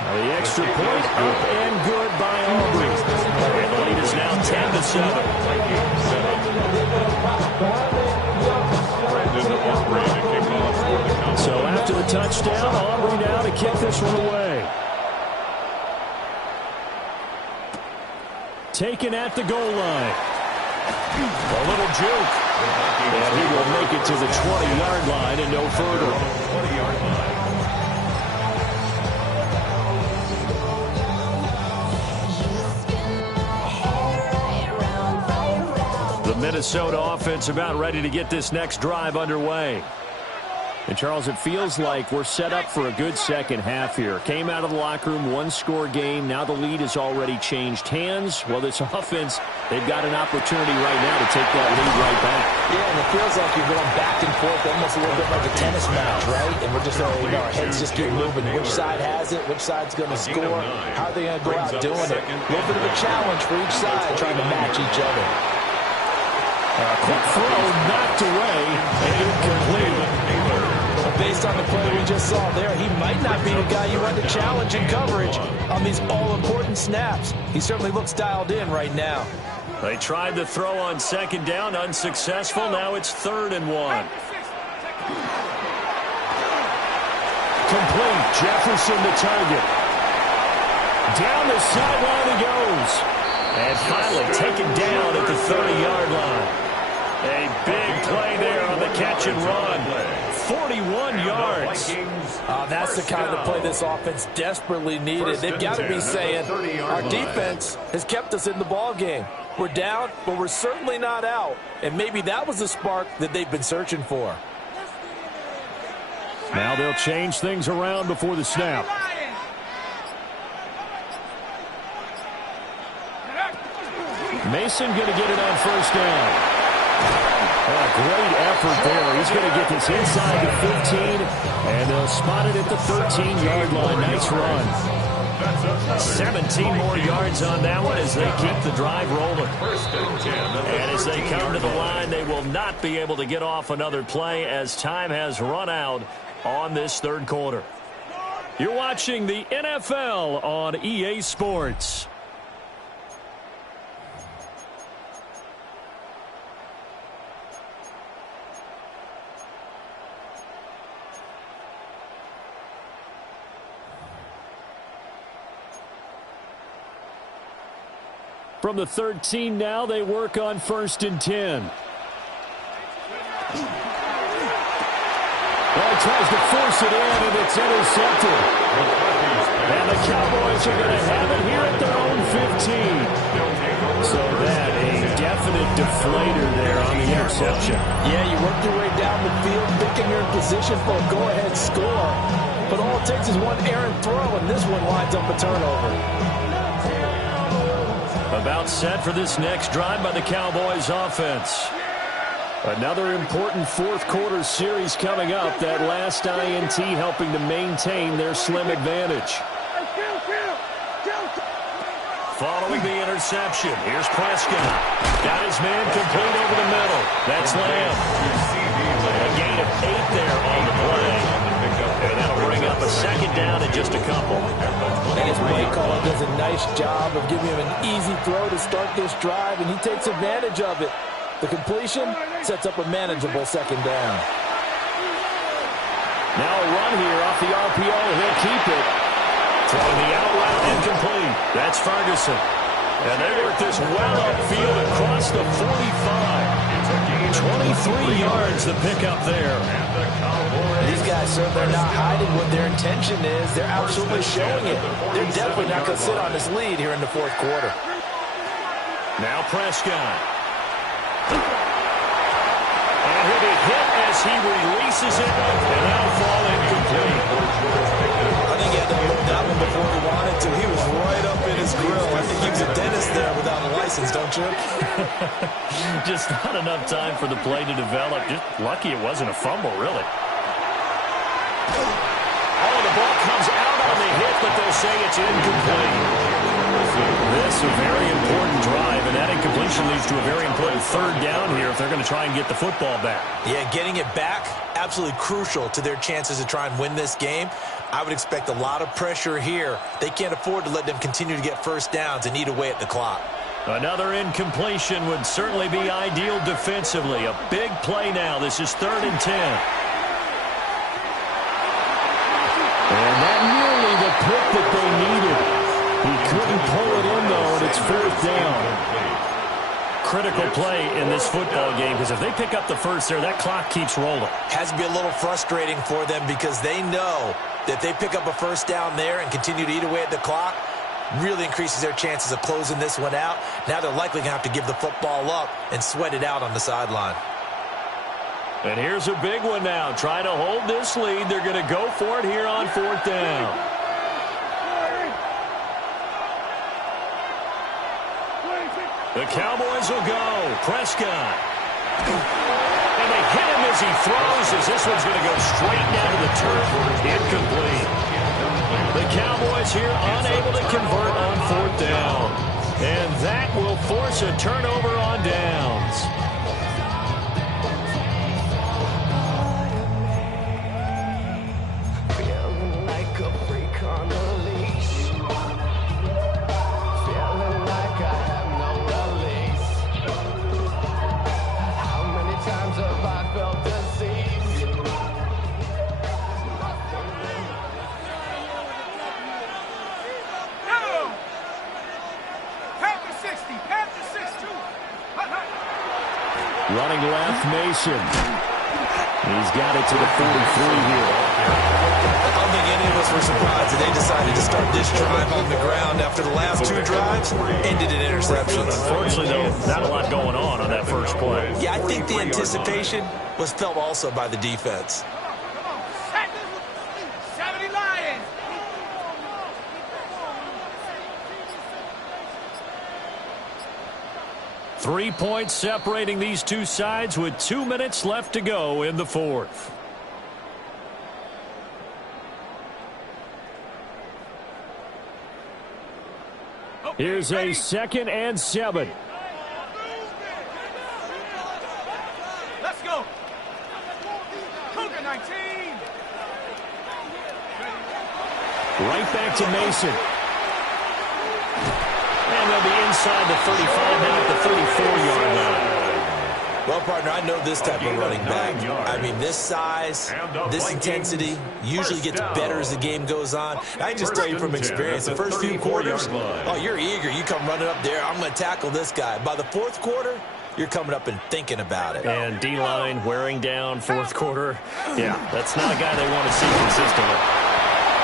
The extra point up and good by Aubrey. And the lead is now 10-7. So after the touchdown, Aubrey now to kick this one away. Taken at the goal line. A little juke. And he will make it to the 20-yard line and no further. 20-yard line. Minnesota offense about ready to get this next drive underway. And, Charles, it feels like we're set up for a good second half here. Came out of the locker room, one-score game. Now the lead has already changed hands. Well, this offense, they've got an opportunity right now to take that lead right back. Yeah, and it feels like you're going back and forth almost a little bit like a tennis match, right? And we're just, our heads just keep moving. Which side has it? Which side's going to score? How are they going to go out doing it? A little bit of a challenge for each side, trying to match each other. Quick throw, knocked away, and incomplete. Based on the play we just saw there, he might not be the guy you want to challenge in coverage on these all-important snaps. He certainly looks dialed in right now. They tried the throw on second down, unsuccessful. Now it's 3rd and 1. Complete. Jefferson the target. Down the sideline he goes. And finally taken down at the 30-yard line. A big play there on the catch and run. 41 yards. That's the kind of play this offense desperately needed. They've got to be saying, our defense has kept us in the ball game. We're down, but we're certainly not out. And maybe that was the spark that they've been searching for. Now they'll change things around before the snap. Mason going to get it on 1st down. Great effort there. He's going to get this inside the 15, and they'll spot it at the 13-yard line. Nice run. 17 more yards on that one as they keep the drive rolling. And as they come to the line, they will not be able to get off another play as time has run out on this 3rd quarter. You're watching the NFL on EA Sports. From the 13 now, they work on 1st and 10. Well, he tries to force it in, and it's intercepted. And the Cowboys are going to have it here at their own 15. So that a definite deflator there on the interception. Yeah, you work your way down the field, thinking you're in position for a go-ahead score. But all it takes is one errant throw, and this one winds up a turnover. About set for this next drive by the Cowboys offense. Another important 4th quarter series coming up. That last INT helping to maintain their slim advantage. Following the interception, here's Prescott. Got his man complete over the middle. That's Lamb. A gain of 8 there on the play. And that'll bring up a 2nd down and just a couple. I think his play caller does a nice job of giving him an easy throw to start this drive, and he takes advantage of it. The completion sets up a manageable 2nd down. Now a run here off the RPO. He'll keep it. Throwing the out route incomplete. That's Ferguson. And they work this well upfield across the 45. 23 yards to pick up there. These guys, sir, they're not hiding what their intention is. They're absolutely showing it. They're definitely not going to sit on this lead here in the 4th quarter. Now Prescott. And he'll be hit as he releases it, and that'll fall incomplete. I think he had to look that one before he wanted to. He was right up in his grill. I think he was a dentist there without a license, don't you? Just not enough time for the play to develop. Just lucky it wasn't a fumble, really. Oh, the ball comes out on the hit, but they'll say it's incomplete. This is a very important drive, and that incompletion leads to a very important 3rd down here if they're going to try and get the football back. Yeah, getting it back, absolutely crucial to their chances to try and win this game. I would expect a lot of pressure here. They can't afford to let them continue to get 1st downs and eat away at the clock. Another incompletion would certainly be ideal defensively. A big play now. This is 3rd and 10. And that nearly the pick that they needed. He couldn't pull it in, though, and it's 4th down. Critical play in this football game, because if they pick up the first there, that clock keeps rolling. Has to be a little frustrating for them because they know that they pick up a 1st down there and continue to eat away at the clock, really increases their chances of closing this one out. Now they're likely going to have to give the football up and sweat it out on the sideline. And here's a big one now. Trying to hold this lead. They're going to go for it here on 4th down. The Cowboys will go. Prescott. And they hit him as he throws, as this one's going to go straight down to the turf. Incomplete. The Cowboys here unable to convert on 4th down. And that will force a turnover on downs. Running left, Mason. He's got it to the 43 here. I don't think any of us were surprised that they decided to start this drive on the ground after the last 2 drives ended in interceptions. Unfortunately, though, not a lot going on that first play. Yeah, I think the anticipation was felt also by the defense. 3 points separating these two sides with 2 minutes left to go in the 4th. Here's a 2nd and 7. Let's go. Cougar 19. Right back to Mason. And they'll be inside the 35, now at the 34-yard line. Well, partner, I know this type of running back. I mean, this size, this intensity usually gets better as the game goes on. I can just tell you from experience, the first few quarters, oh, you're eager. You come running up there, I'm going to tackle this guy. By the 4th quarter, you're coming up and thinking about it. And D-line wearing down 4th quarter. Yeah, that's not a guy they want to see consistently.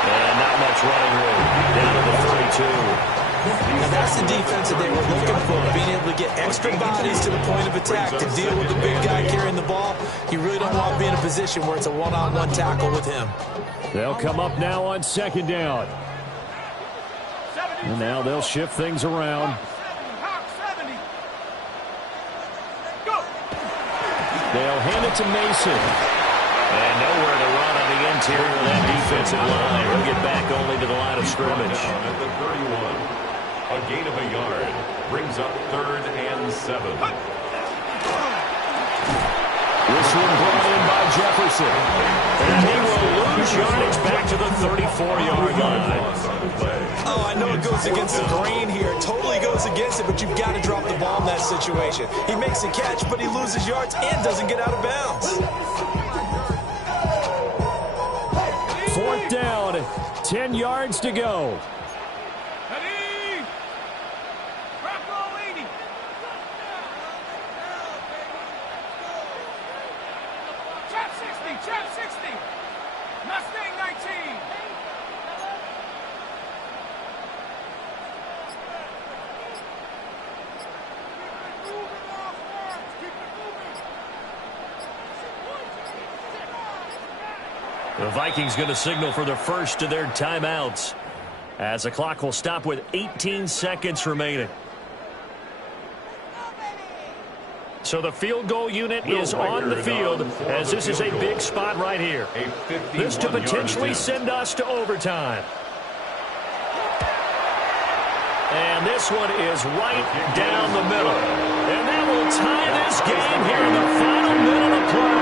And not much running room. Down to the 32. Now that's the defense that they were looking for, being able to get extra bodies to the point of attack to deal with the big guy carrying the ball. You really don't want to be in a position where it's a one-on-one tackle with him. They'll come up now on 2nd down. And now they'll shift things around. They'll hand it to Mason. And nowhere to run on the interior of that defensive line. He'll get back only to the line of scrimmage. At the 31. A gain of a yard brings up 3rd and 7. This one brought in by Jefferson. And he will lose yardage back to the 34-yard line. Oh, I know it goes against the grain here. It totally goes against it, but you've got to drop the ball in that situation. He makes a catch, but he loses yards and doesn't get out of bounds. 4th down, 10 yards to go. The Vikings going to signal for the first of their timeouts as the clock will stop with 18 seconds remaining. So the field goal unit is on the field as this is a big spot right here. This to potentially send us to overtime. And this one is right down the middle. And that will tie this game here in the final minute of play.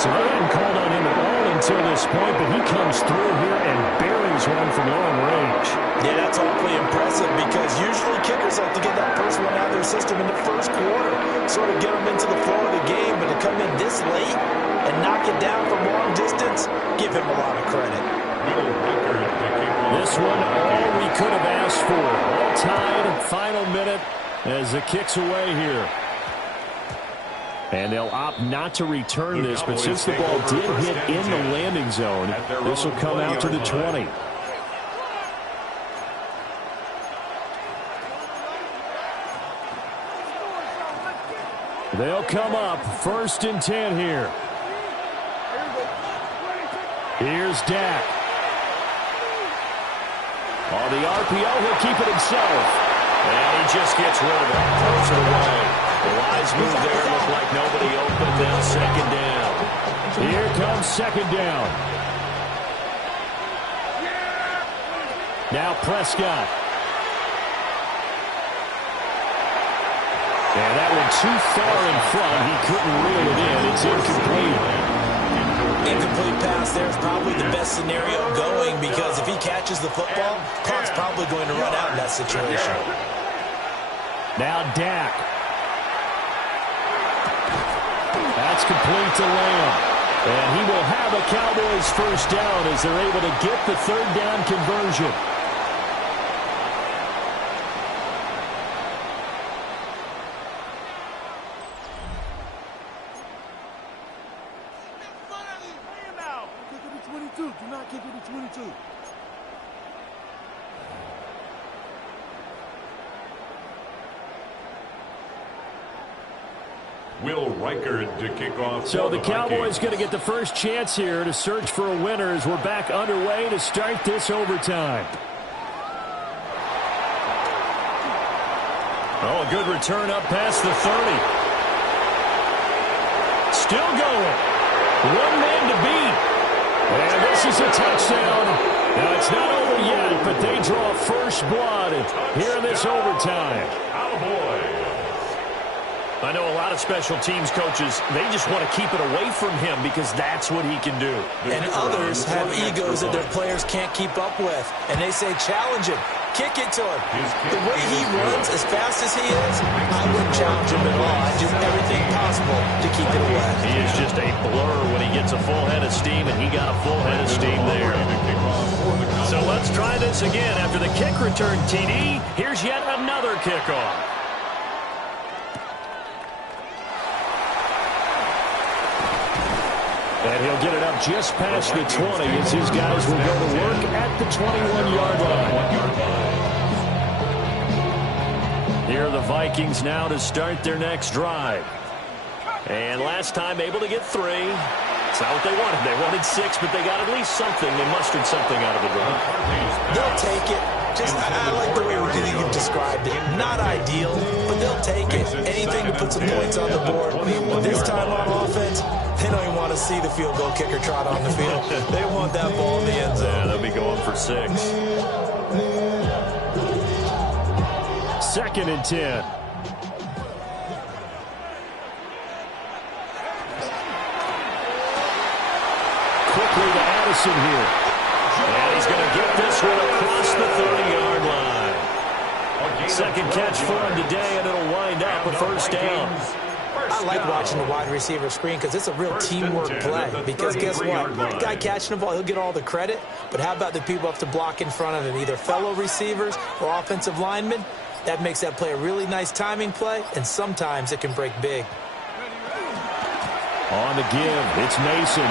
So they hadn't called on him at all until this point, but he comes through here and buries one from long range. Yeah, that's awfully impressive because usually kickers like to get that first one out of their system in the first quarter, sort of get them into the flow of the game, but to come in this late and knock it down from long distance, give him a lot of credit. This one, all we could have asked for. All tied, final minute as the kick's away here. And they'll opt not to return this, but since the ball did hit in the landing zone, this will come out to the 20. They'll come up 1st and 10 here. Here's Dak. On the RPO, he'll keep it himself. And he just gets rid of it. Throws it away. The wise move there. Looked like nobody open. Now 2nd down. Here comes 2nd down. Now Prescott. And that one too far in front. He couldn't reel it in. It's incomplete. Incomplete pass there is probably the best scenario going because if he catches the football, clock's probably going to run out in that situation. Now Dak. That's complete to Lamb. And he will have a Cowboys 1st down as they're able to get the 3rd down conversion. Do not kick it to 22. Will Reichard to kick off. So the Cowboys going to get the first chance here to search for a winner as we're back underway to start this overtime. Oh, a good return up past the 30. Still going. 1 man to beat. And this is a touchdown. Now, it's not over yet, but they draw first blood here in this overtime. I know a lot of special teams coaches, they just want to keep it away from him because that's what he can do. And others have egos that their players can't keep up with. And they say, challenge him. Kick it to him. The way he runs as fast as he is, I wouldn't challenge him at all. I'd do everything possible to keep it away. He is just a blur when he gets a full head of steam, and he got a full head of steam there. So let's try this again. After the kick return TD, here's yet another kickoff. And he'll get it up just past the 20 as his guys will go to work at the 21-yard line. Here are the Vikings now to start their next drive. And last time able to get 3. It's not what they wanted. They wanted 6, but they got at least something. They mustered something out of the drive. They'll take it. I like the way you described it. Not ideal, but they'll take it. Anything to put some points on the board. But this time on offense, they don't even want to see the field goal kicker trot on the field. They want that ball in the end zone. Yeah, they'll be going for 6. 2nd and 10. Quickly to Addison here. And he's going to get this one across the 30-yard line. 2nd catch for him today, and it'll wind up a 1st down. I like watching the wide receiver screen because it's a real teamwork play. Because guess what? The guy catching the ball, he'll get all the credit. But how about the people up to block in front of him, either fellow receivers or offensive linemen? That makes that play a really nice timing play, and sometimes it can break big. On the give, it's Mason.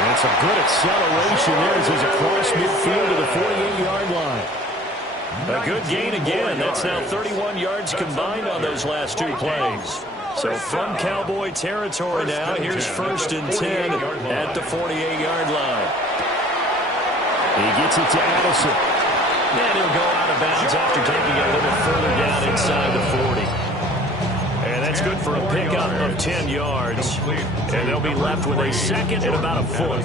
And it's a good acceleration there as he's across midfield to the 48-yard line. A good gain again. That's now 31 yards combined on those last 2 plays. So from Cowboy territory now, here's 1st and 10 at the 48-yard line. He gets it to Addison. And he'll go out of bounds after taking it a little further down inside the 40. And that's good for a pickup of 10 yards. And they'll be left with a 2nd and about a foot.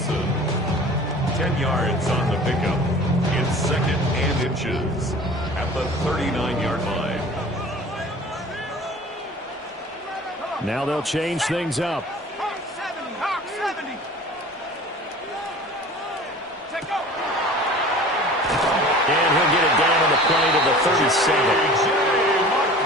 10 yards on the pickup. It's 2nd and inches at the 39-yard line. Now they'll change things up. Hawk 70, Hawk 70. Take go. And he'll get it down on the play to the 37.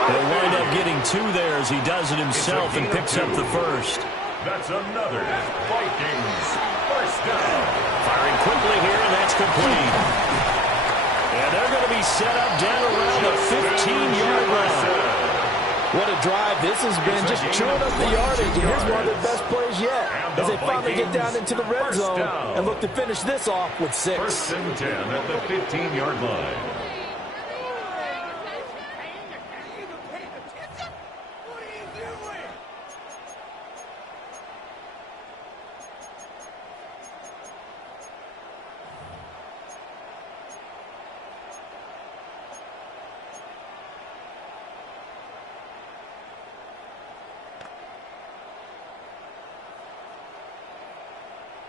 He'll wind up getting 2 there as he does it himself and picks up the 1st. That's another Vikings 1st down. Firing quickly here, and that's complete. And they're going to be set up down around the 15-yard line. What a drive this has been, just chewing up the yardage. And here's one of their best plays yet as they finally get down into the red zone and look to finish this off with 6. 1st and 10 at the 15-yard line.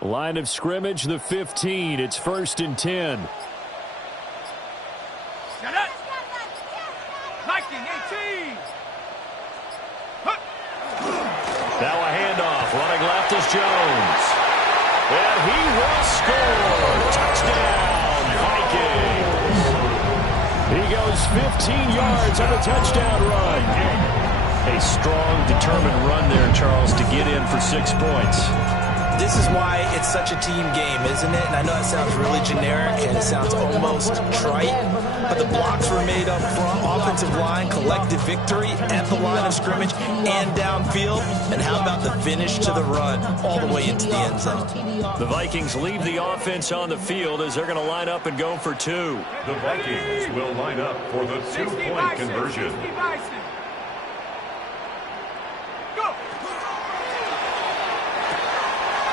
Line of scrimmage, the 15. It's 1st and 10. Shut up. Viking 18. Now a handoff. Running left is Jones. And he will score. Touchdown, Vikings. He goes 15 yards on a touchdown run. A strong, determined run there, Charles, to get in for 6 points. This is why it's such a team game, isn't it? And I know that sounds really generic and it sounds almost trite, but the blocks were made up front, offensive line, collective victory at the line of scrimmage and downfield. And how about the finish to the run all the way into the end zone? The Vikings leave the offense on the field as they're going to line up and go for 2. The Vikings will line up for the 2-point conversion.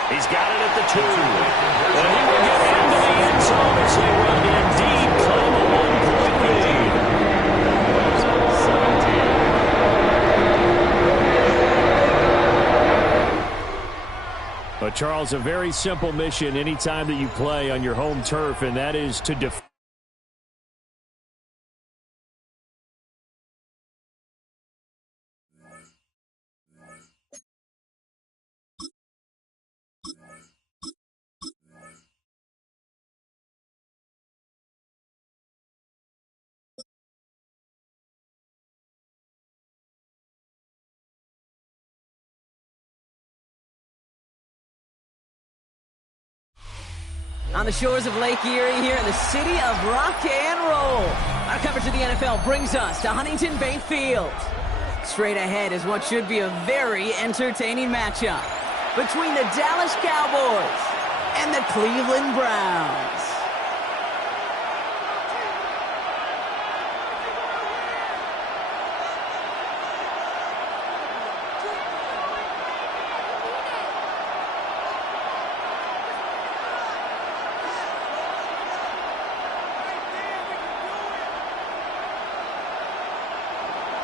He's got it at the 2. And he will get into the end zone as they will indeed claim a 1-point lead. But, Charles, a very simple mission anytime that you play on your home turf, and that is to defend. On the shores of Lake Erie here in the city of rock and roll. Our coverage of the NFL brings us to Huntington Bank Field. Straight ahead is what should be a very entertaining matchup between the Dallas Cowboys and the Cleveland Browns.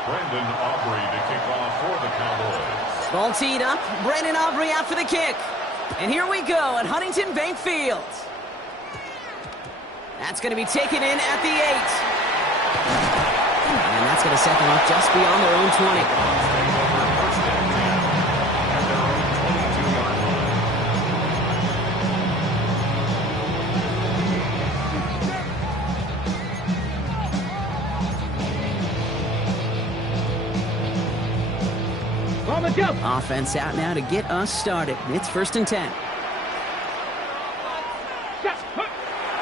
Brendan Aubrey to kick off for the Cowboys. Ball teed up. Brandon Aubrey out for the kick. And here we go at Huntington Bank Field. That's going to be taken in at the 8. And that's going to set them up just beyond their own 20. Offense out now to get us started. It's 1st and 10.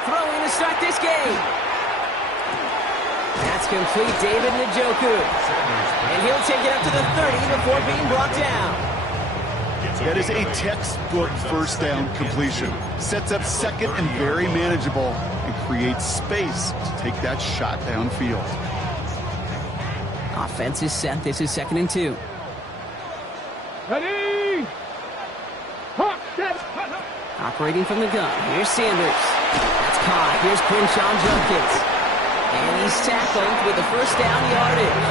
Throwing to start this game. That's complete, David Njoku. And he'll take it up to the 30 before being brought down. That is a textbook first down completion. Sets up second and very manageable and creates space to take that shot downfield. Offense is set. This is 2nd and 2. Ready! Hawk, set! Operating from the gun. Here's Sanders. That's caught. Here's Quinshon Judkins. And he's tackled with the first down yardage.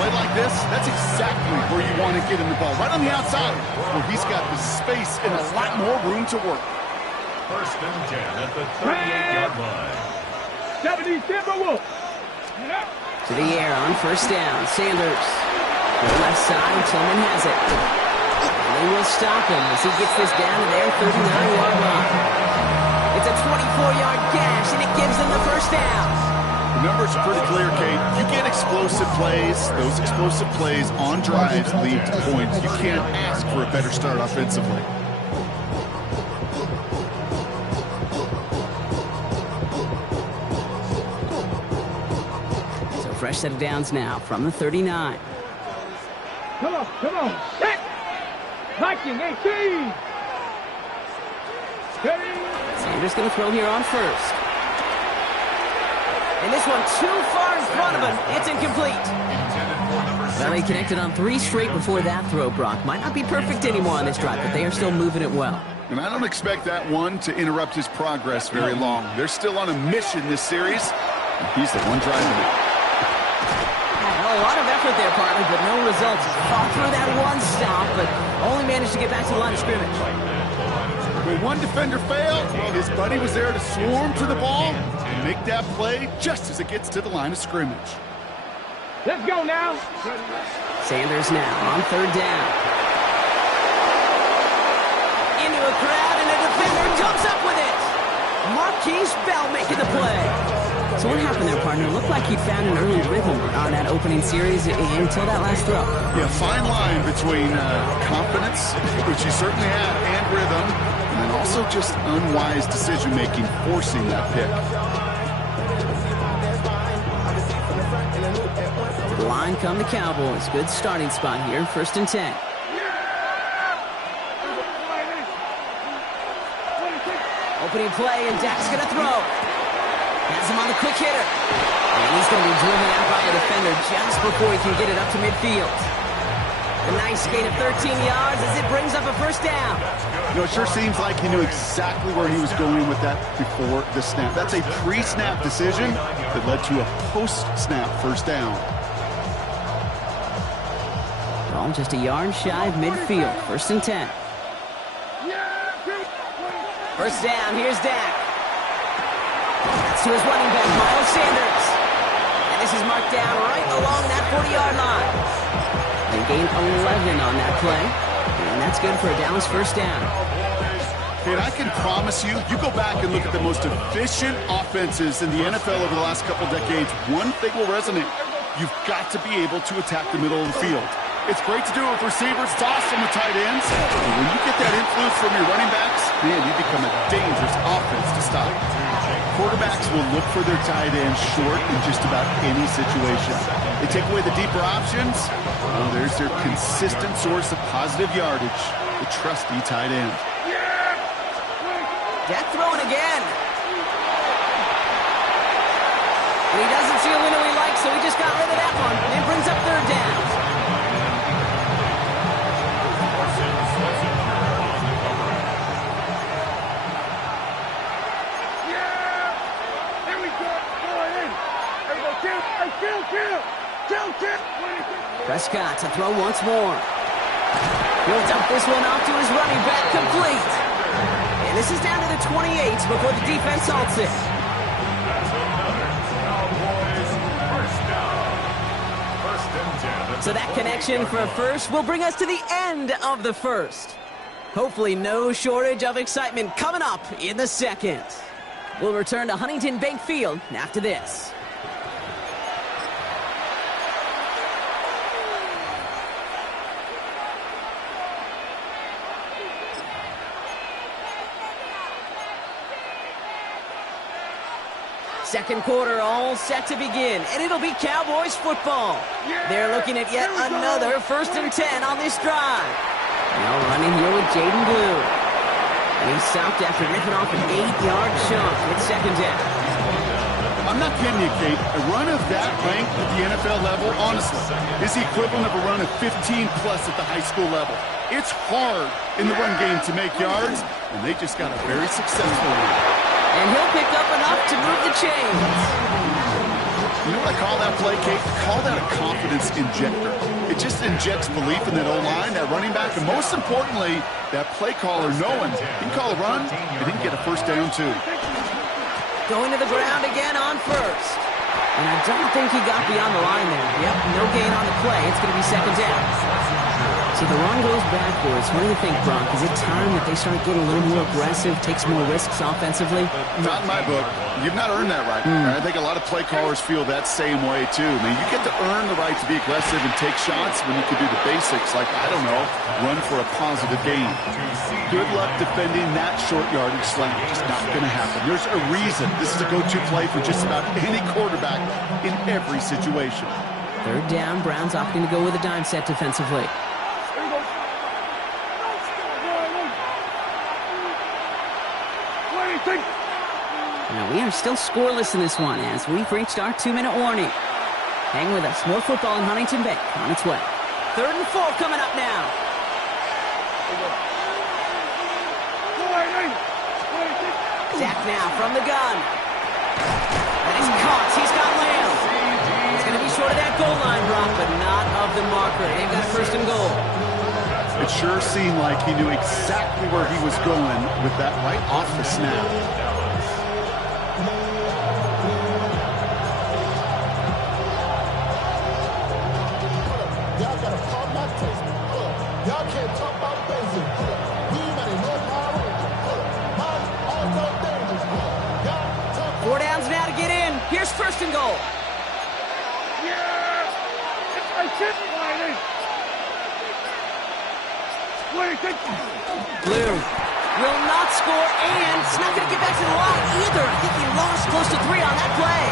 Play like this, that's exactly where you want to get in the ball. Right on the outside, where he's got the space and a lot more room to work. 1st and 10 at the 38-yard line. 70 Timberwolves. To the air on 1st down. Sanders. To the left side, Tillman has it. And they will stop him as he gets this down to their 39-yard line. It's a 24-yard gash, and it gives them the first down. The numbers are pretty clear, Kate. You get explosive plays. Those explosive plays on drives lead to points. You can't ask for a better start offensively. So fresh set of downs now from the 39. Come on. Set! Viking 18! Sanders going to throw here on 1st. And this one too far in front of him. It's incomplete. Well, they connected on 3 straight before that throw, Brock. Might not be perfect anymore on this drive, but they are still moving it well. And I don't expect that one to interrupt his progress very long. They're still on a mission this series, and he's the one driving it. A lot of effort there, partner, but no results. Fought through that one stop, but only managed to get back to the line of scrimmage. When one defender failed, well, his buddy was there to swarm to the ball and make that play just as it gets to the line of scrimmage. Let's go now. Sanders now on third down. Into a crowd, and a defender jumps up with it. Marquise Bell making the play. So what happened there, partner? It looked like he found an early rhythm on that opening series until that last throw. Yeah, fine line between confidence, which he certainly had, and rhythm, and then also just unwise decision-making, forcing that pick. To the line come the Cowboys. Good starting spot here, 1st and 10. Opening play, and Dak's going to throw. Has him on the quick hitter. And he's going to be driven out by a defender just before he can get it up to midfield. A nice gain of 13 yards as it brings up a 1st down. You know, it sure seems like he knew exactly where he was going with that before the snap. That's a pre-snap decision that led to a post-snap 1st down. Ball just a yard shy of midfield. 1st and 10. 1st down, here's Dak. That's to his running back, Miles Sanders. And this is marked down right along that 40-yard line. They gained 11 on that play. And that's good for a Dallas 1st down. And I can promise you, you go back and look at the most efficient offenses in the NFL over the last couple decades, one thing will resonate. You've got to be able to attack the middle of the field. It's great to do it with receivers, toss them with tight ends. And when you get that influence from your running backs, man, you become a dangerous offense to stop. Quarterbacks will look for their tight ends short in just about any situation. They take away the deeper options. Well, there's their consistent source of positive yardage, the trusty tight end. Dak throwing again. And he doesn't see a window he likes, so he just got rid of that one. And brings up 3rd down. Prescott to throw once more. He'll dump this one off to his running back, complete. And this is down to the 28 before the defense halts it. So that connection for a first will bring us to the end of the 1st. Hopefully no shortage of excitement coming up in the 2nd. We'll return to Huntington Bank Field after this. Second quarter all set to begin, and it'll be Cowboys football. They're looking at yet another 1st and 10 on this drive. Now running here with Jaden Blue. And he's stopped after ripping off an 8-yard chunk with 2nd down. I'm not kidding you, Kate. A run of that length at the NFL level, honestly, is the equivalent of a run of 15-plus at the high school level. It's hard in the run game to make yards, and they just got a very successful one. And he'll pick up enough to move the chains. You know what I call that play, Kate? Call that a confidence injector. It just injects belief in that O-line, that running back, and most importantly, that play caller knowing he can call a run and he can get a 1st down too. Going to the ground again on 1st. And I don't think he got beyond the line there. Yep, no gain on the play. It's going to be 2nd down. So the run goes backwards. What do you think, Brock? Is it time that they start getting a little more aggressive, take some more risks offensively? Not in my book. You've not earned that right. I think a lot of play callers feel that same way, too. I mean, you get to earn the right to be aggressive and take shots when you can do the basics, like, I don't know, run for a positive gain. Good luck defending that short yardage slant. Just not going to happen. There's a reason this is a go-to play for just about any quarterback in every situation. 3rd down, Browns opting to go with a dime set defensively. Now we are still scoreless in this one as we've reached our 2-minute warning. Hang with us. More football in Huntington Bank on its way. 3rd and 4 coming up now. Dak now from the gun. And he's caught. He's got Lamb. He's going to be short of that goal line, Brock, but not of the marker. They've got 1st and goal. It sure seemed like he knew exactly where he was going with that right off the snap. Y'all gotta pump my taste. Y'all can't talk about basic. We might know power. Mine also dangerous. Y'all talk. 4 downs now to get in. Here's first and goal. Yeah! It's my shit, Wiley! Blue will not score, and it's not going to get back to the line either. I think he lost close to 3 on that play.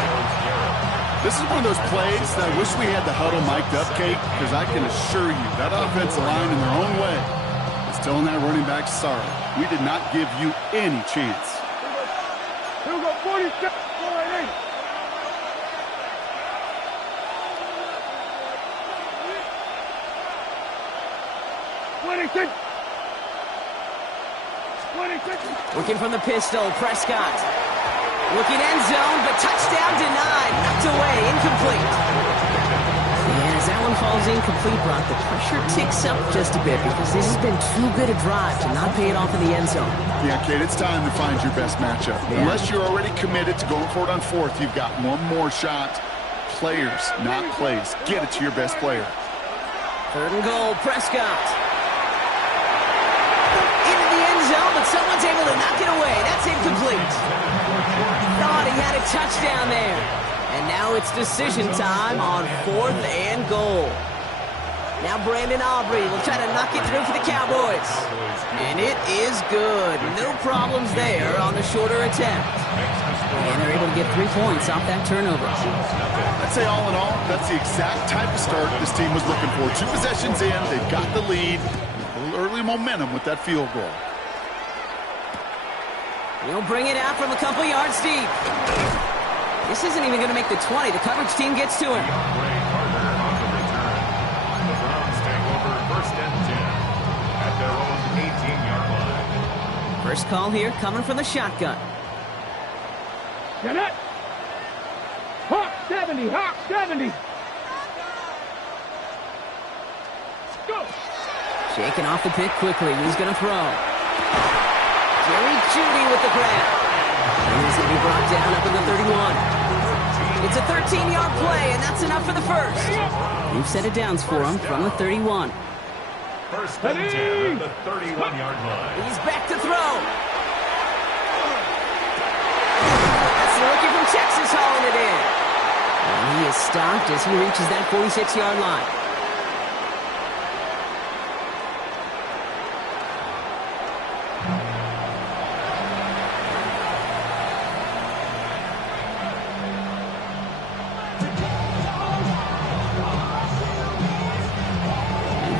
This is one of those plays that I wish we had the huddle mic'd up, Kate, because I can assure you that offensive line in their own way is telling that running back, sorry, we did not give you any chance. Here we go, 46, 26. Working from the pistol, Prescott. Looking end zone, but touchdown denied. Knocked away, incomplete. And as that one falls incomplete, Brock, the pressure ticks up just a bit because this has been too good a drive to not pay it off in the end zone. Yeah, Kate, it's time to find your best matchup. Yeah. Unless you're already committed to going for it on fourth, you've got one more shot. Players, not plays. Get it to your best player. 3rd and goal, Prescott. Into the end zone, but someone's able to knock it away. That's incomplete. Thought he had a touchdown there. And now it's decision time on 4th and goal. Now Brandon Aubrey will try to knock it through for the Cowboys. And it is good. No problems there on the shorter attempt. And they're able to get 3 points off that turnover. I'd say all in all, that's the exact type of start this team was looking for. 2 possessions in, they've got the lead. A little early momentum with that field goal. He'll bring it out from a couple yards deep. This isn't even going to make the 20. The coverage team gets to him. Ray Carter on the return. The Browns take over 1st and 10 at their own 18-yard line. First call here coming from the shotgun. Get it! Hawk 70, Hawk 70! Go! Shaking off the pick quickly. He's going to throw. Jerry Jeudy with the grab. And he's going to be brought down up at the 31. It's a 13-yard play, and that's enough for the first. We've set it downs for him from the 31. 1st and 10 at the 31-yard line. He's back to throw. That's the rookie from Texas hauling it in. And he is stopped as he reaches that 46-yard line.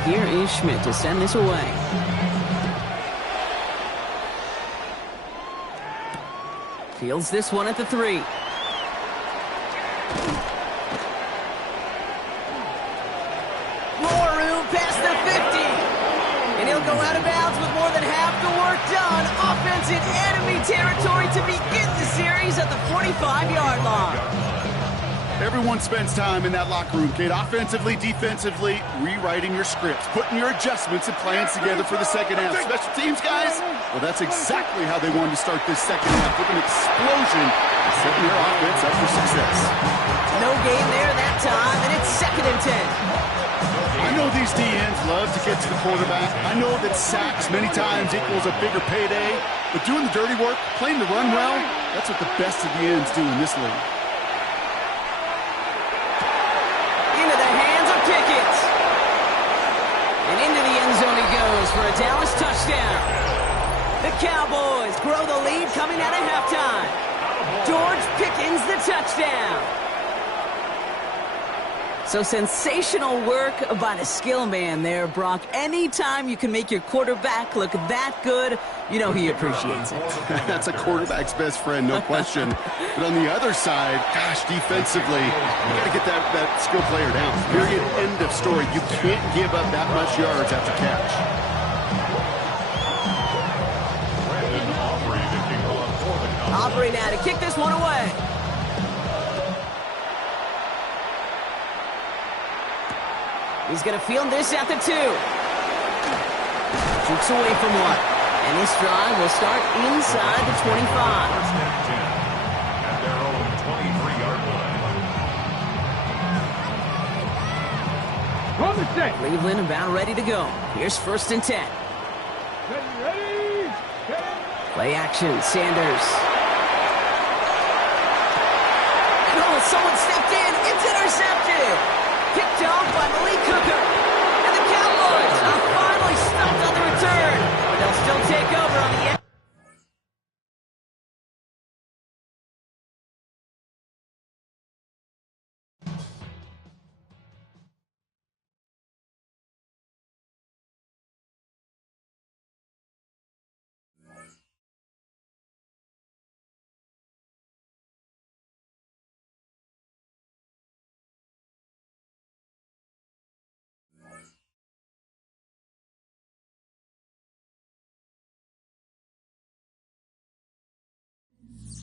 Here is Schmidt to send this away. Fields this one at the 3. More room past the 50. And he'll go out of bounds with more than half the work done. Offense in enemy territory to begin the series at the 45-yard line. Everyone spends time in that locker room, Kate. Offensively, defensively, rewriting your scripts, putting your adjustments and plans together for the second half. Special teams, guys, well, that's exactly how they wanted to start this second half, with an explosion, setting their offense up for success. No gain there that time, and it's 2nd and 10. I know these DNs love to get to the quarterback. I know that sacks many times equals a bigger payday, but doing the dirty work, playing the run well, that's what the best of the ends do in this league. Into the hands of Pickett. And into the end zone he goes for a Dallas touchdown. The Cowboys grow the lead coming out of halftime. George Pickens the touchdown. So sensational work by the skill man there, Brock. Anytime you can make your quarterback look that good, you know he appreciates it. That's a quarterback's best friend, no question. But on the other side, gosh, defensively, you got to get that skill player down. Period, end of story. You can't give up that much yards after catch. Aubrey now to kick this one away. He's going to field this at the 2. Jukes away from one. And this drive will start inside the 25. First and 10 at their own 23-yard line. Call the set. Cleveland about ready to go. Here's 1st and 10. Ready. Play action, Sanders. And someone stepped in. It's intercepted.